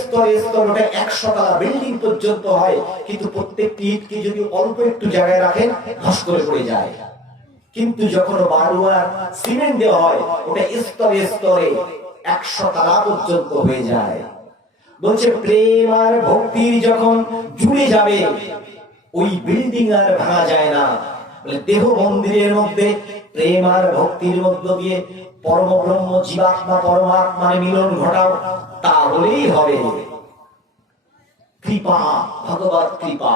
স্তরে স্তর, ওটা 100 তলা বিল্ডিং পর্যন্ত হয়, কিন্তু প্রত্যেকটি ইটকে যদি অল্প একটু জায়গায় রাখেন ধস করে পড়ে যায়। কিন্তু যখন বালু আর সিমেন্ট দেওয়া হয়, ওটা স্তরে স্তরে 100 তলা পর্যন্ত হয়ে যায়। বলছে প্রেম আর ভক্তির যখন জুড়ে যাবে, ওই বিল্ডিং আর ভাঙা যায় না। বলে দেহ মন্দিরের মধ্যে প্রেম আর ভক্তির মধ্য দিয়ে পরম ব্রহ্ম জীবাত্মা পরমাত্মার মিলন ঘটাও, তাহলেই হবে কৃপা, ভগবত কৃপা।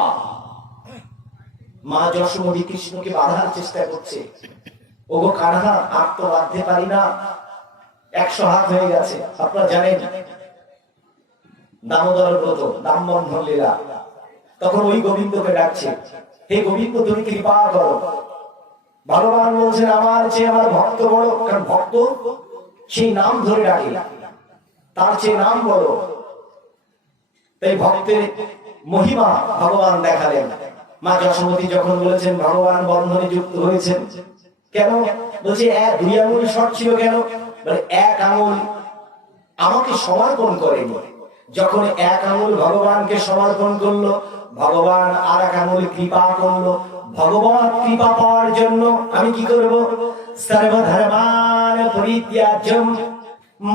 মা যশোমতী কৃষ্ণকে বাঁধার চেষ্টা করছে, ওগো কানহা আর তো বাঁধতে পারি না, 100 হাত হয়ে গেছে। আপনারা জানেন দামোদর ব্রত, দামবন্ধন লীলা, তখন ওই গোবিন্দকে ডাকছে, হে গোবিন্দ তুমি কৃপা করো। ভগবান বলছেন আমার চেয়ে আমার ভক্ত বড়, কারণ ভক্ত সেই নাম ধরে ডাকে, তার চেয়ে নাম বড়। তাই ভক্তের মহিমা ভগবান দেখালেন। মা যশোমতী যখন বলেছেন ভগবান বন্ধনে যুক্ত হয়েছেন, কেন? বলছে 2 আঙুল শর্ট ছিল কেন? বলে 1 আঙুল আমাকে সমর্পণ করেনি। যখন 1 আঙুল ভগবানকে সমর্পণ করলো, ভগবান আর 1 আঙুল কৃপা করলো। ভগবান কৃপা পাওয়ার জন্য আমি কি করব? সর্বধর্মান পরিত্যাজ্যম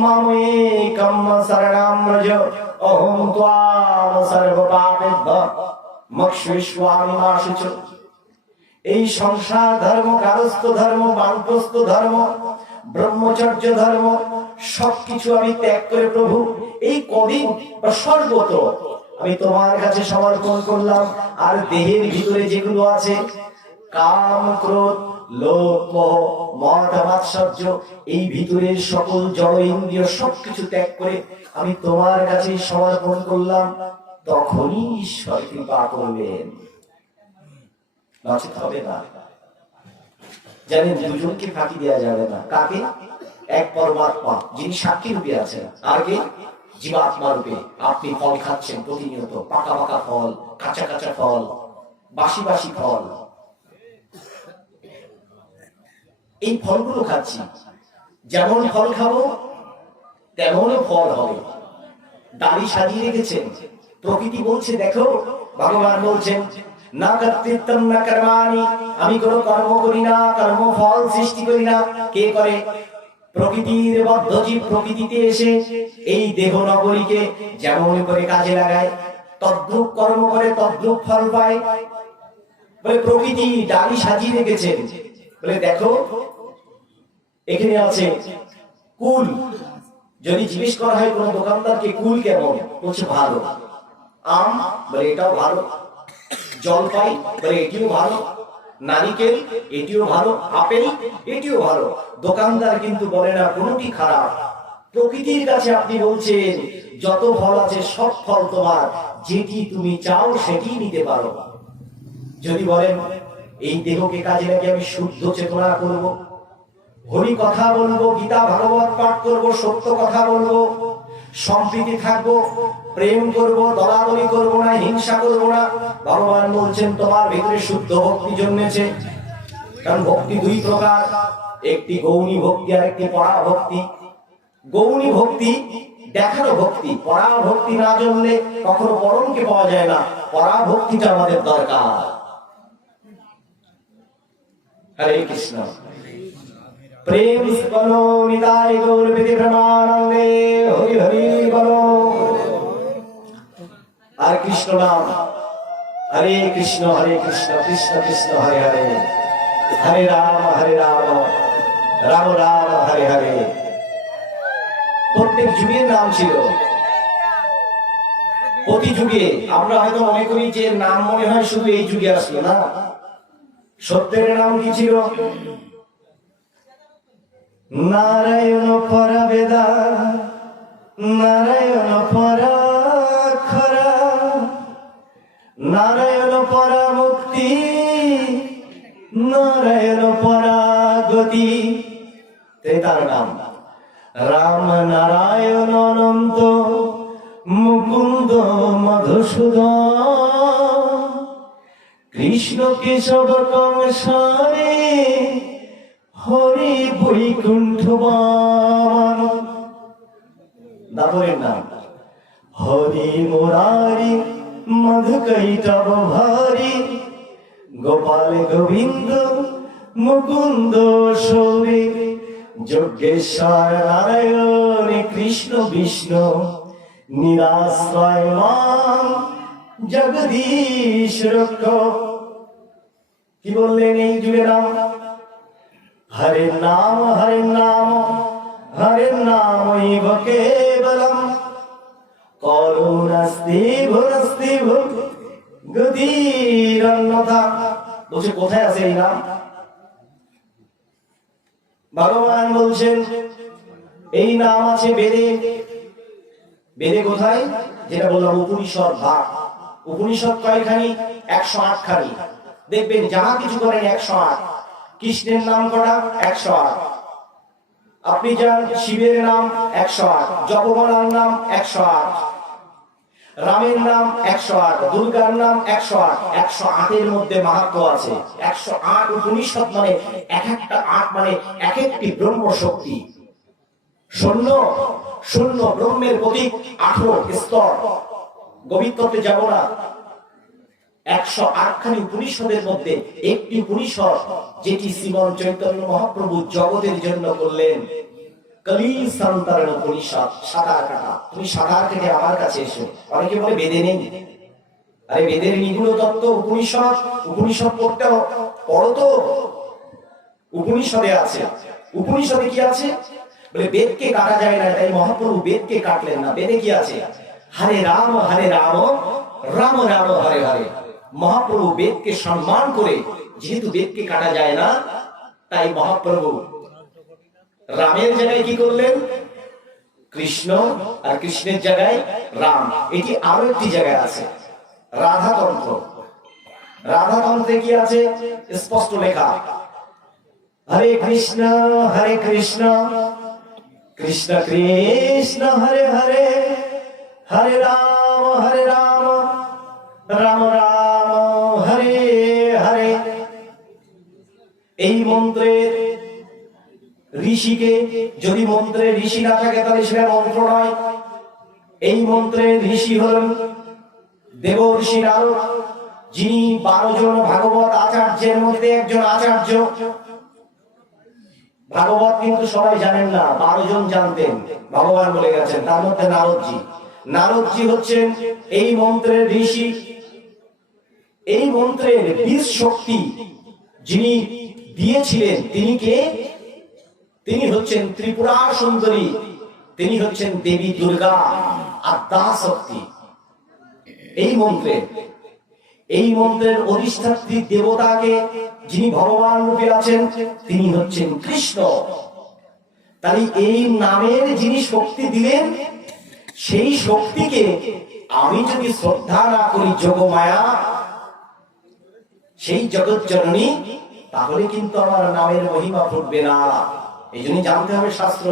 মামেকম শরণাম ব্রজ অহং ত্বাম সর্বপাপেভ্যো মোক্ষয়িষ্যামি মা শুচি। এই সংসার ধর্ম, গারস্থ ধর্ম, বানপ্রস্থ ধর্ম, ব্রহ্মচর্য ধর্ম সবকিছু আমি ত্যাগ করে প্রভু এই কদিন সর্বত আমি তোমার কাছে সমর্পণ করলাম। আর দেহের ভিতরে যেগুলো আছে কাম, ক্রোধ, লোভ, মোহ, মদ, মাৎসর্য, এই ভিতরের সকল জড় ইন্দ্রিয় সবকিছু ত্যাগ করে আমি তোমার কাছে সমর্পণ করলাম, তখনই ঈশ্বর কৃপা করবেন, নচেত হবে না। জানেন দুজনকে ফাঁকি দেওয়া যাবে না। কাকে? এক পরমাত্মা যিনি সাক্ষী রূপে আছেন, আর কি জীবাত্মা রূপে। আপনি ফল খাচ্ছেন প্রতিনিয়ত, পাকা পাকা ফল, কাঁচা কাঁচা ফল, বাসি বাসি ফল, এই ফলগুলো খাচ্ছি। যেমন ফল খাবো তেমন ফল হবে। দাড়ি সাজিয়ে রেখেছেন, প্রকৃতি বলছে দেখো, ভগবান বলছেন না কর্তৃত্বম না কর্মাণি, আমি কোনো কর্ম করি না, কর্ম ফল সৃষ্টি করি না। কে করে? প্রকৃতির বদ্ধ জীব প্রকৃতিতে এসে এই দেহ নগরীকে যেমন করে কাজে লাগায়, তদ্রূপ কর্ম করে তদ্রূপ ফল পায়। বলে প্রকৃতি দাড়ি সাজিয়ে রেখেছেন, বলে দেখো এখানে আছে কুল। যদি জিজ্ঞেস করা হয় কোন দোকানদারকে কুল কেমন, বলছে ভালো। আম, বলে এটাও ভালো। জলপাই, বলে এটিও ভালো। নারিকেল, এটিও ভালো। আপেল, এটিও ভালো। দোকানদার কিন্তু বলে না কোনটি খারাপ। প্রকৃতির কাছে আপনি বলছেন যত ফল আছে সব ফল তোমার, যেটি তুমি চাও সেটি নিতে পারো। যদি বলেন এই দেহকে কাজে লাগিয়ে আমি শুদ্ধ চেতনা করব, হরি কথা বলবো, গীতা ভাগবত পাঠ করব, সত্য কথা বলবো, সম্প্রীতি থাকবো, প্রেম করব, দলাদলি করব না, হিংসা করব না, ভগবান বলছেন তোমার ভিতরে শুদ্ধ ভক্তি জন্মেছে। কারণ ভক্তি দুই প্রকার, একটি গৌণী ভক্তি আর একটি পরা ভক্তি। গৌণী ভক্তি দেখানো ভক্তি, পরা ভক্তি না জন্মলে কখনো পরমকে পাওয়া যায় না। পরা ভক্তিটা আমাদের দরকার। হরে কৃষ্ণ। প্রেম বলো নিতাই গৌর বিধি ব্রহ্মানন্দে, হরি হরি বলো। আর কৃষ্ণ নাম, হরে কৃষ্ণ কৃষ্ণ কৃষ্ণ হরে হরে, হরে রাম রাম রাম হরে হরে। প্রত্যেক যুগের নাম ছিল। প্রতি যুগে আমরা হয়তো মনে করি যে নাম মনে হয় শুধু এই যুগে আসলো না। সত্যের নাম কি ছিল? নারায়ণ পরবেদা, নারায়ণ পরাক্ষরা, নারায়ণ পরা মুক্তি, নারায়ণ পরাগতি। তার নাম রাম নারায়ণ অনন্ত মুকুন্দ মধুসূদন, কৃষ্ণ কেশব কংসারে, হরি বৈকুণ্ঠ বামন। দাপরের নাম হরি মুরারি মধুকৈটব ভারি, গোপাল গোবিন্দ মুকুন্দ সৌরী, যজ্ঞেশ্বর নারায়ণ কৃষ্ণ বিষ্ণু, নিরাশ্রয় মাম জগদীশ রক্ষক। কি বললেন এই যুগের নাম? হরে নাম হরে নাম হরে নাম কেবলম, করুণাস্তি ভুরস্তি গতিরন্যথা। বলছে কোথায় আছে এই নাম? ভগবান বলছেন এই নাম আছে বেদে। বেদে কোথায়? যেটা বললাম উপনিষদ ভাগ। উপনিষদ কয়খানি? 108 খানি। দেখবেন যাহা কিছু করেন 108। কৃষ্ণের নাম করা 108। আপনি যান শিবের নাম 108, জপমালার নাম 108, রামের নাম 108, দুর্গার নাম 108। 108 এর মধ্যে মাহাত্ম্য আছে। 108 উপনিষদ মানে এক একটা 8 মানে এক একটি ব্রহ্ম শক্তি। শূন্য শূন্য ব্রহ্মের প্রতীক 18 স্তর। গভীর তত্ত্বে যাব না। 108 খানি উপনিষদের মধ্যে একটি উপনিষদ যেটি শ্রীমন চৈতন্য মহাপ্রভু জগতের জন্য করলেন, কলি সন্তান উপনিষদ। সাঁতার কাটা, তুমি সাঁতার কেটে আমার কাছে এসো। অনেকে বলে বেদে নেই। আরে বেদের নিগুড় তত্ত্ব উপনিষদ। উপনিষদ পড়তে পড়ো তো, উপনিষদে আছে। উপনিষদে কি আছে? বলে বেদকে কাটা যায় না, তাই মহাপ্রভু বেদকে কাটলেন না। বেদে কি আছে? হরে রাম রাম রাম হরে হরে। মহাপ্রভু বেদকে সম্মান করে, যেহেতু বেদকে কাটা যায় না, তাই মহাপ্রভু রামের জায়গায় কি করলেন? কৃষ্ণ, আর কৃষ্ণের জায়গায় রাম। এটি আরো একটি জায়গায় আছে, রাধাতন্ত্র। রাধাতন্ত্রে কি আছে? স্পষ্ট লেখা হরে কৃষ্ণ কৃষ্ণ কৃষ্ণ হরে হরে, হরে রাম রাম রাম হরে হরে। এই মন্ত্রের ঋষিকে, যদি মন্ত্রে ঋষি না থাকে তাহলে সেটা মন্ত্র নয়। এই মন্ত্রের ঋষি হলেন দেবর্ষি নারদ, যিনি 12 জন ভাগবত আচার্যের মধ্যে একজন আচার্য। ভাগবত কিন্তু সবাই জানেন না, 12 জন জানতেন, ভগবান বলে গেছেন, তার মধ্যে নারদজি। নারদজি হচ্ছেন এই মন্ত্রের ঋষি। এই মন্ত্রের বীজ শক্তি যিনি দিয়েছিলেন তিনি কে? তিনি হচ্ছেন ত্রিপুরা সুন্দরী, তিনি হচ্ছেন দেবী দুর্গা আদ্যা শক্তি। এই মন্ত্রের অধিষ্ঠাত্রী দেবতাকে, যিনি ভগবান রূপে আছেন, তিনি হচ্ছেন কৃষ্ণ। তাই এই নামের যিনি শক্তি দিলেন, সেই শক্তিকে আমি যদি শ্রদ্ধা না করি যোগমায়া, সেই জগৎ জননী, তাহলে কিন্তু আমার নামের মহিমা ফুটবে না। এই জন্য জানতে হবে শাস্ত্র।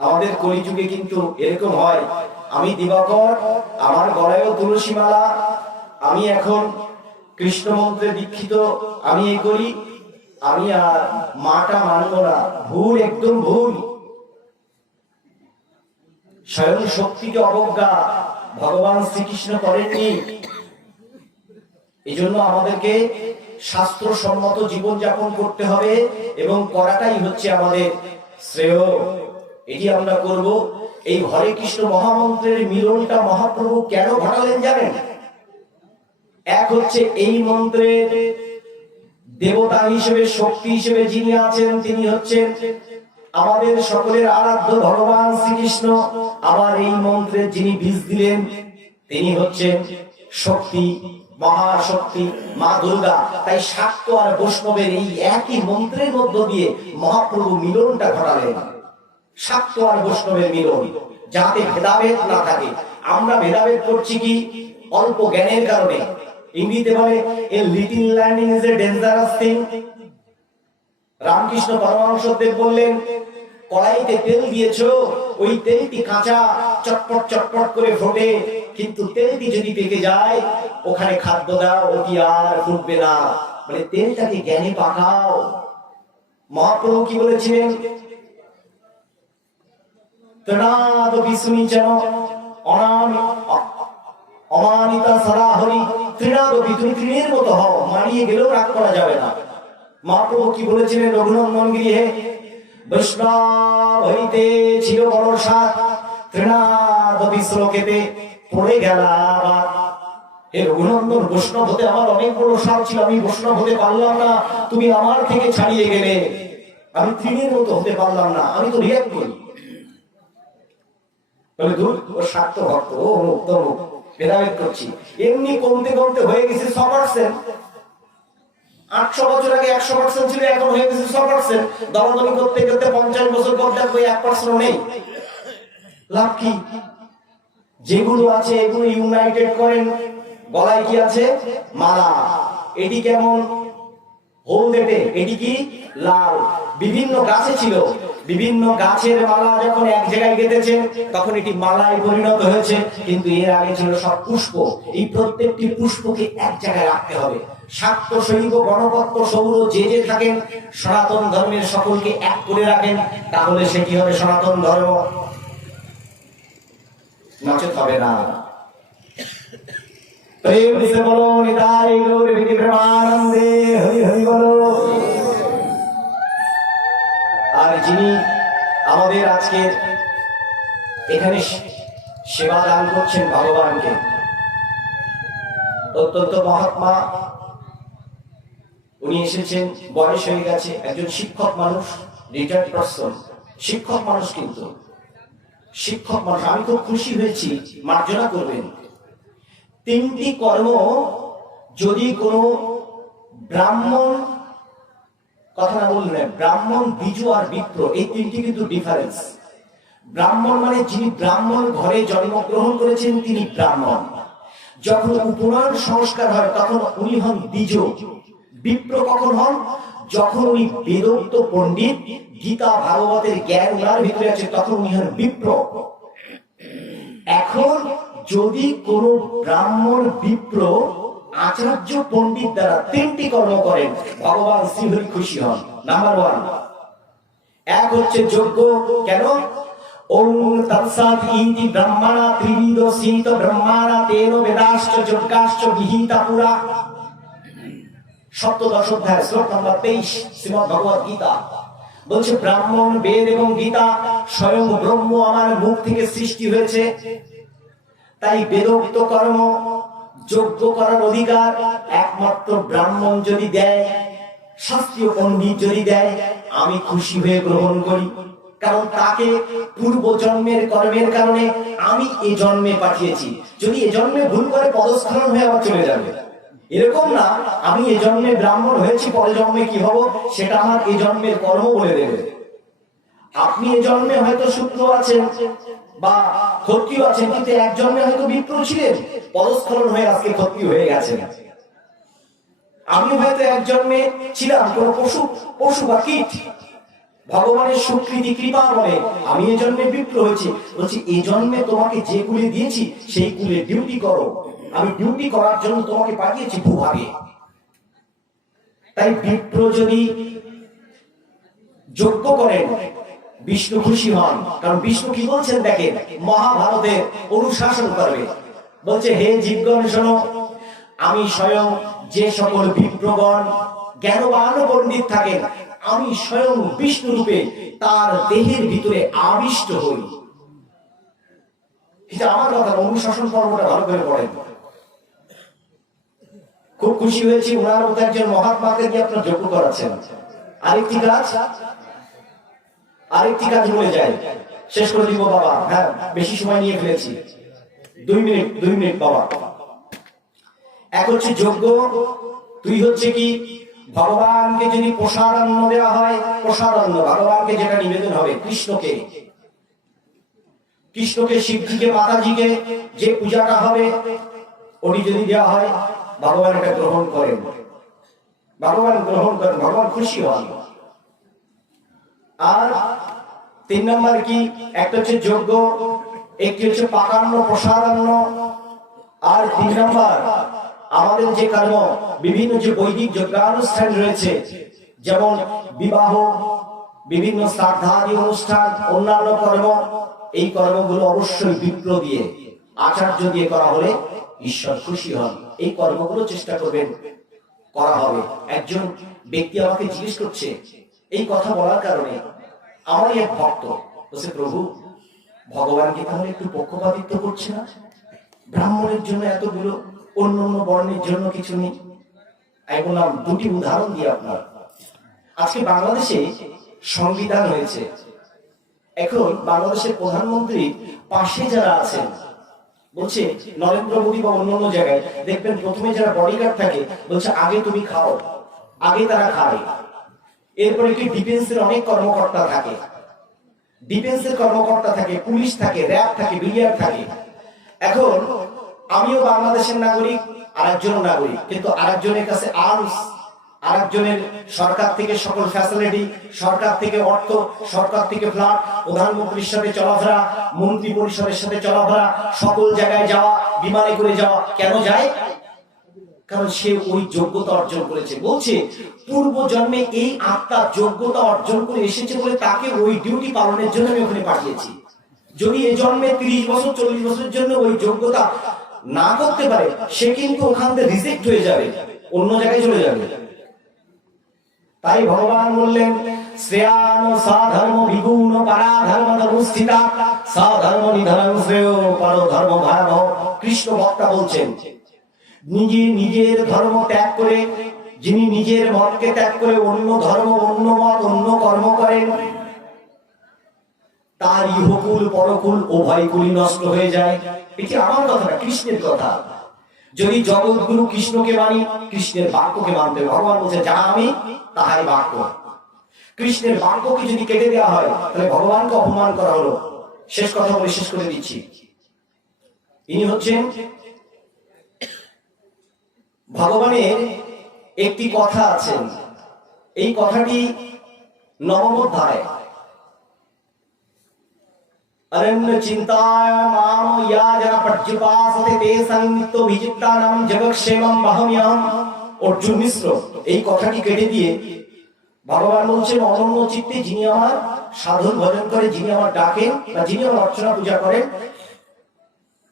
আমাদের কলিযুগে কিন্তু এরকম হয়, আমি দিবাকর, আমার গলায়ও তুলসী মালা, আমি এখন কৃষ্ণ মন্ত্রে দীক্ষিত, আমি এই করি, আমি আর মাটা মানব না। ভুল, একদম ভুল। স্বয়ং শক্তিকে অবজ্ঞা ভগবান শ্রীকৃষ্ণ করেননি। এই জন্য আমাদেরকে শাস্ত্রসম্মত জীবনযাপন করতে হবে, এবং করাটাই হচ্ছে আমাদের শ্রেয়। এটি আমরা করব। এই হরে কৃষ্ণ মহামন্ত্রের মিলনটা মহাপ্রভু কেন ঘটালেন জানেন? এক হচ্ছে এই মন্ত্রের দেবতা হিসেবে, শক্তি হিসেবে যিনি আছেন, তিনি হচ্ছেন আমাদের সকলের আরাধ্য ভগবান শ্রীকৃষ্ণ। আবার এই মন্ত্রের যিনি বীজ দিলেন, তিনি হচ্ছেন শক্তি, মহাশক্তি মা দুর্গা। তাই শাক্ত আর বৈষ্ণবের এই একই মন্ত্রের মধ্য দিয়ে মহাপ্রভু মিলনটা ঘটালেন। শাক্ত আর বৈষ্ণবের মিলন, যাতে ভেদাভেদ না থাকে। আমরা ভেদাভেদ করছি কি? অল্প জ্ঞানের কারণে। ইংরেজিতে বলে a little learning is a dangerous thing. Ramakrishna Paramahansadev বললেন, কড়াইতে তেল দিয়েছো, ওই তেলটি কাঁচা, চটপট চটপট করে ফোটে, কিন্তু তেলটি যদি পেকে যায়, ওখানে খাদ্য দাও, ওটি আর ফুটবে না। বলে তেলটাকে জ্ঞানে পাকাও। মহাপ্রভু কি বলেছিলেন? তৃণাদপি সুনিচন অমানিতা সদা হরি। তৃণাদপি, তুমি তৃণের মতো হও, মারিয়ে গেলেও রাগ করা যাবে না। মহাপ্রভু কি বলেছিলেন? রঘুনন্দন গৃহে বৈষ্ণব হইতে ছিল বড় সাত, তৃণাদপি শ্লোকেতে পড়ে গেলাম। হে রঘুনন্দন, বৈষ্ণব হতে আমার অনেক বড় সাত ছিল, আমি বৈষ্ণব হতে পারলাম না, তুমি আমার থেকে ছাড়িয়ে গেলে। আমি তৃণের মতো হতে পারলাম না, আমি তো রিয়াক্ট করি। স্বার্থ ভক্ত, ও মুক্ত ভেদাভেদ করছি। এমনি কমতে কমতে হয়ে গেছে 100%। 800 বছর আগে 100% ছিল, এখন হয়ে গেছে 100%। দমাদমি করতে করতে 50 বছর পর দেখবো 1% নেই। লাভ কি? যেগুলো আছে এগুলো ইউনাইটেড করেন। গলায় কি আছে? মালা। এটি কেমন? হলদেটে। এটি কি? লাল। বিভিন্ন গাছে ছিল, বিভিন্ন গাছের মালা যখন এক জায়গায় গেঁথেছেন, তখন এটি মালায় পরিণত হয়েছে। কিন্তু এর আগে ছিল সব পুষ্প। এই প্রত্যেকটি পুষ্পকে এক জায়গায় রাখতে হবে। শাক্ত, শৈব, গণপত্য, সৌর যে যে থাকেন, সনাতন ধর্মের সকলকে এক করে রাখেন, তাহলে সেটি হবে সনাতন ধর্ম। নচেত হবে না। প্রেম সে বলো নিতাই গৌর বিধি প্রেমানন্দে হরি হরি বলো। আর যিনি আমাদের আজকে এখানে সেবা দান করছেন ভগবানকে, অত্যন্ত মহাত্মা। উনি এসেছেন, বয়স হয়ে গেছে, একজন শিক্ষক মানুষ, রিটায়ার্ড পারসন, শিক্ষক মানুষ। কিন্তু শিক্ষক মানুষ, আমি খুব খুশি হয়েছি। মার্জনা করবেন। 3টি কর্ম যদি কোনো ব্রাহ্মণ, কথা না বললেন, ব্রাহ্মণ, দ্বিজ আর বিপ্র, এই 3টি কিন্তু ডিফারেন্স। ব্রাহ্মণ মানে যিনি ব্রাহ্মণ ঘরে জন্মগ্রহণ করেছেন, তিনি ব্রাহ্মণ। যখন উপনয়ন সংস্কার হয় তখন উনি হন দ্বিজ। বিপ্র কখন হন? যখন উনি বেদোক্ত পণ্ডিত, গীতা ভাগবতের জ্ঞান ওনার ভিতরে আছে, তখন উনি হন বিপ্র। এখন যদি কোন ব্রাহ্মণ বিপ্র আচার্য পণ্ডিত দ্বারা 3টি কর্ম করেন, ভগবান শ্রীহরি খুশি হন। নাম্বার 1, এক হচ্ছে যজ্ঞ। কেন? ওম তৎসৎ ইতি ব্রহ্মণা ত্রিবিদ সীত ব্রহ্মাণা তেন বেদাশ্চ যজ্ঞাশ্চ বিহিতা পুরা। সপ্তদশ অধ্যায় শ্লোক নম্বর 23 শ্রীমদ্ ভগবদ গীতা বলছে, ব্রাহ্মণ, বেদ এবং গীতা স্বয়ং ব্রহ্ম আমার মুখ থেকে সৃষ্টি হয়েছে। তাই বেদোক্ত কর্ম, যজ্ঞ করার অধিকার একমাত্র ব্রাহ্মণ যদি দেয়, শাস্ত্রীয় পণ্ডিত যদি দেয়, আমি খুশি হয়ে গ্রহণ করি। কারণ তাকে পূর্ব জন্মের কর্মের কারণে আমি এই জন্মে পাঠিয়েছি। যদি এ জন্মে ভুল করে পদস্খলন হয়ে আবার চলে যাবে, এরকম না। আমি এ জন্মে ব্রাহ্মণ হয়েছি, পরে জন্মে কি হব সেটা আমার এই জন্মের কর্ম বলে দেবে। আপনি এ জন্মে হয়তো শূদ্র আছেন বা ক্ষত্রিয় আছেন, কিন্তু এক জন্মে হয়তো বিপ্র ছিলেন, পদস্খলন হয়ে আজকে ক্ষত্রিয় হয়ে গেছেন। আমি হয়তো এক জন্মে ছিলাম কোন পশু বা কীট, ভগবানের সুকৃতি কৃপা বলে আমি এই জন্মে বিপ্র হয়েছি। বলছি, এই জন্মে তোমাকে যে কুলে দিয়েছি সেই কুলে ডিউটি করো, আমি ডিউটি করার জন্য তোমাকে পাঠিয়েছি ভূভাগে। তাই বিপ্র যদি যজ্ঞ করেন, বিষ্ণু খুশি হন। কারণ বিষ্ণু কি বলছেন দেখেন, মহাভারতের অনুশাসন করবে। বলছে, হে জীবগণ শোনো, আমি স্বয়ং যে সকল বিপ্রগণ জ্ঞানবান পণ্ডিত থাকেন, আমি স্বয়ং বিষ্ণু রূপে তার দেহের ভিতরে আবিষ্ট হই। এটা আমার কথা, অনুশাসন পর্বটা ভালো করে পড়েন। খুব খুশি হয়েছি, ওনার মতো একজন মহাত্মাকে দিয়ে আপনার যজ্ঞ করাচ্ছেন। আরেকটি কাজ বলে যায়, শেষ করে দিব বাবা। হ্যাঁ, বেশি সময় নিয়ে ফেলেছি, 2 মিনিট বাবা। এক হচ্ছে যজ্ঞ, 2 হচ্ছে কি, ভগবানকে যদি প্রসাদান্ন দেওয়া হয়, প্রসাদান্ন ভগবানকে যেটা নিবেদন হবে, কৃষ্ণকে শিবজিকে মাতাজিকে যে পূজাটা হবে ওটি যদি দেওয়া হয়, ভগবান এটা গ্রহণ করেন, ভগবান খুশি হন। আর 3 নম্বর কি, একটা হচ্ছে যজ্ঞ, একটি হচ্ছে পাকান্ন প্রসাদান্ন। আর 3 নম্বর আমাদের যে কর্ম, বিভিন্ন যে বৈদিক যজ্ঞানুষ্ঠান রয়েছে, যেমন বিবাহ, বিভিন্ন শ্রাদ্ধাদি অনুষ্ঠান, অন্যান্য কর্ম, এই কর্মগুলো অবশ্যই বিপ্র দিয়ে, আচার্য দিয়ে করা হলে ঈশ্বর খুশি হন। এই কর্মগুলো চেষ্টা করবেন করা হবে। একজন ব্যক্তি আমাকে জিজ্ঞেস করছে, এই কথা বলার কারণে আমার এক ভক্ত বলছে, প্রভু ভগবান কি তাহলে একটু পক্ষপাতিত্ব করছে না? ব্রাহ্মণের জন্য এতগুলো, অন্য অন্য বর্ণের জন্য কিছু নেই। আমি বললাম, 2টি উদাহরণ দিয়ে আপনার। আজকে বাংলাদেশে সংবিধান হয়েছে, এখন বাংলাদেশের প্রধানমন্ত্রী পাশে যারা আছেন, বলছে নরেন্দ্র মোদী বা অন্য জায়গায় দেখবেন প্রথমে যারা বডিগার্ড থাকে বলছে আগে তুমি খাও, আগে তারা খায়। এরপরে কি ডিফেন্সের অনেক কর্মকর্তা থাকে, পুলিশ থাকে, র্যাব থাকে, বিডিআর থাকে। এখন আমিও বাংলাদেশের নাগরিক, আরেকজন নাগরিক, কিন্তু আরেকজনের কাছে আর্মস, আরেকজনের সরকার থেকে সকল ফ্যাসিলিটি, সরকার থেকে অর্থ, সরকার থেকে ফ্ল্যাট, প্রধানমন্ত্রীর সাথে চলাফেরা, মন্ত্রী পরিষদের সাথে চলাফেরা, সকল জায়গায় যাওয়া, বিমানে করে যাওয়া। কেন যায়? কারণ সে ওই যোগ্যতা অর্জন করেছে। বলছে পূর্ব জন্মে এই আত্মা যোগ্যতা অর্জন করে এসেছে বলে তাকে ওই ডিউটি পালনের জন্য আমি ওখানে পাঠিয়েছি। যদি এই জন্মে 30 বছর 40 বছরের জন্য ওই যোগ্যতা না করতে পারে, সে কিন্তু ওখান থেকে রিজেক্ট হয়ে যাবে, অন্য জায়গায় চলে যাবে। তাই ভগবান বললেন, শ্রেয়ান সাধর্ম বিগুণ পারাধর্ম ধর্মস্থিতা সাধর্ম নিধর্ম শ্রেয় পরধর্ম ভয়াবহ। কৃষ্ণ বক্তা বলছেন, নিজের ধর্ম ত্যাগ করে, যিনি নিজের মতকে ত্যাগ করে অন্য ধর্ম, অন্য মত, অন্য কর্ম করেন, তার ইহকুল পরকুল উভয়কুলই নষ্ট হয়ে যায়। এটি আমার কথা না, কৃষ্ণের কথা। যদি জগৎগুরু কৃষ্ণকে মানি, কৃষ্ণের বাক্যকে মানতে হবে। ভগবান বলছে, যা আমি তাহাই বাক্য। কৃষ্ণের বাক্যকে যদি কেটে দেওয়া হয়, তাহলে ভগবানকে অপমান করা হলো। শেষ কথা বলে শেষ করে দিচ্ছি। ইনি হচ্ছেন ভগবানের একটি কথা আছেন, এই কথাটি নবম অধ্যায় अरण्य चिंतायाम या जना पज्जुपासते ते संनित्तो विचित्तानाम जगक्षेमम बहम्यहम। অর্জুন মিশ্র এই কথাটি কেটে দিয়ে ভগবান বলছেন অনন্য চিত্তে যিনি আমার সাধন ভজন করে, যিনি আমার ডাকেন বা যিনি আমার অর্চনা পূজা করেন,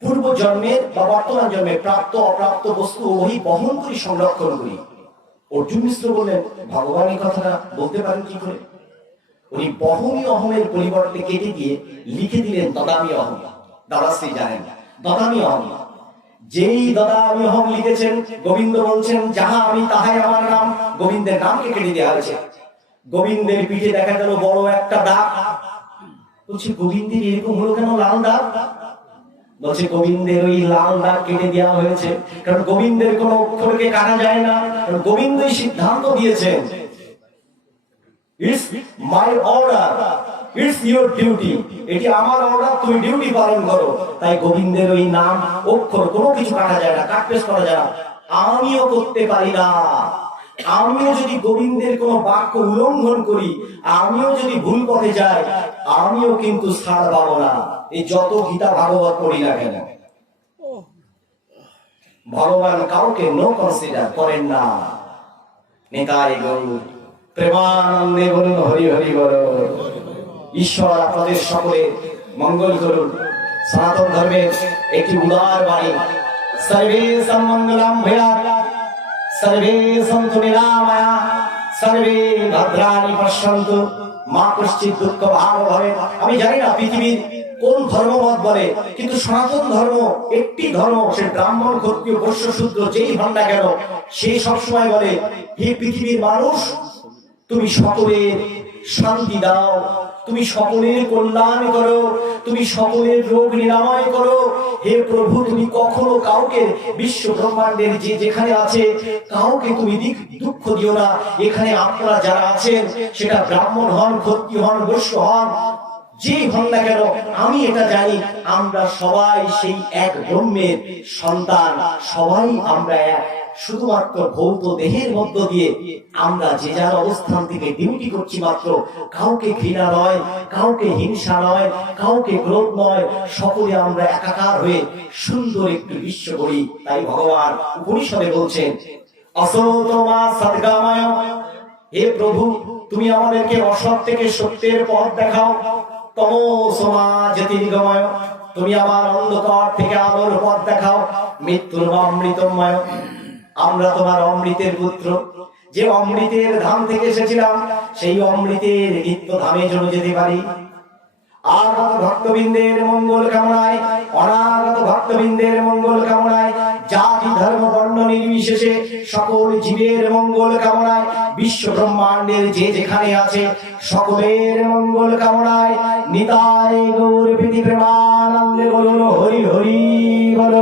পূর্ব জন্মের বা বর্তমান জন্মে প্রাপ্ত অপ্রাপ্ত বস্তু ওই বহন করি, সংরক্ষণ করি। অর্জুন মিশ্র বললেন ভগবান এই কথাটা বলতে পারেন কি করে? উনি বহমী অহমের পরিবর্তে কেটে দিয়ে লিখে দিলেন দদামি অহম। দাদাশ্রী জানেন দদামি অহম। যেই দদামি অহম লিখেছেন, গোবিন্দ বলছেন যাহা আমি তাহাই আমার নাম, গোবিন্দের নামকে কেটে দেওয়া হয়েছে। গোবিন্দের পিঠে দেখা গেল বড় একটা দাগ। বলছে গোবিন্দের এরকম হলো কেন লাল দাগ? বলছে গোবিন্দের ওই লাল দাগ কেটে দেওয়া হয়েছে কারণ গোবিন্দের কোন অক্ষরকে কাটা যায় না, কারণ গোবিন্দই সিদ্ধান্ত দিয়েছেন It's my order, it's your duty, এটি আমার অর্ডার, তুমি ডিউটি পালন করো। তাই গোবিন্দের ওই নাম অক্ষর কোনো কিছু কাটা যায় না, কাটপেস করা যায় না। আমিও করতে পারি না। আমিও যদি গোবিন্দের কোনো বাক্য উল্লঙ্ঘন করি, আমিও যদি ভুল পথে যাই, আমিও কিন্তু ছাড় পাবো না। এই যত গীতা ভাগবত পড়ি না কেন, ভগবান কাউকে নো কনসিডার করেন না। নিতাই গৌর প্রেমানন্দে বলুন হরি হরি বল। ঈশ্বর আপনাদের সকলে মঙ্গল করুন। সনাতন ধর্মের একটি উদার বাণী, সর্বে সম্মঙ্গলম ভূয়াৎ, সর্বে সন্তু নিরাময়া, সর্বে ভদ্রাণি পশ্যন্তু, মা কশ্চিৎ দুঃখ ভাগ ভবেৎ। আমি জানি না পৃথিবীর কোন ধর্মমত বলে, কিন্তু সনাতন ধর্ম একটি ধর্ম, সে ব্রাহ্মণ ক্ষত্রিয় বৈশ্য শূদ্র যেই হন না কেন, সে সবসময় বলে হে পৃথিবীর মানুষ, তুমি সকলের শান্তি দাও, তুমি সকলের কল্যাণ করো, তুমি সকলের রোগ নিরাময় করো। হে প্রভু, তুমি কখনো কাউকে বিশ্ব ব্রহ্মাণ্ডের যে যেখানে আছে কাউকে তুমি দুঃখ দিও না। এখানে আপনারা যারা আছেন, সেটা ব্রাহ্মণ হন, ক্ষত্রিয় হন, বৈশ্য হন, যেই হন না কেন, আমি এটা জানি আমরা সবাই সেই এক ব্রহ্মের সন্তান, সবাই আমরা এক। শুধুমাত্র ভৌত দেহের মধ্য দিয়ে আমরা যে যার অবস্থান থেকে ডিউটি করছি মাত্র। কাউকে ঘৃণা নয়, কাউকে হিংসা নয়, কাউকে ক্রোধ নয়, সকলে আমরা একাকার হয়ে সুন্দর একটি বিশ্ব করি। তাই ভগবান উপনিষদে বলছেন অসতমা সদ্গাময়, হে প্রভু তুমি আমাদেরকে অসৎ থেকে সত্যের পথ দেখাও। তমোসমা জ্যোতির্গময়, তুমি আমার অন্ধকার থেকে আলোর পথ দেখাও। মৃত্যুর অমৃতময়, আমরা তোমার অমৃতের পুত্র, যে অমৃতের ধাম থেকে এসেছিলাম, সেই অমৃতের নিত্য ধামে চলে যেতে পারি। আগত ভক্তবৃন্দের মঙ্গল কামনায়, অনাগত ভক্তবৃন্দের মঙ্গল কামনায়, জাতি ধর্ম বর্ণ নির্বিশেষে সকল জীবের মঙ্গল কামনায়, বিশ্ব ব্রহ্মাণ্ডের যে যেখানে আছে সকলের মঙ্গল কামনায়, নিতাই গৌর প্রীতি প্রেমানন্দে বলুন হরি হরি বল।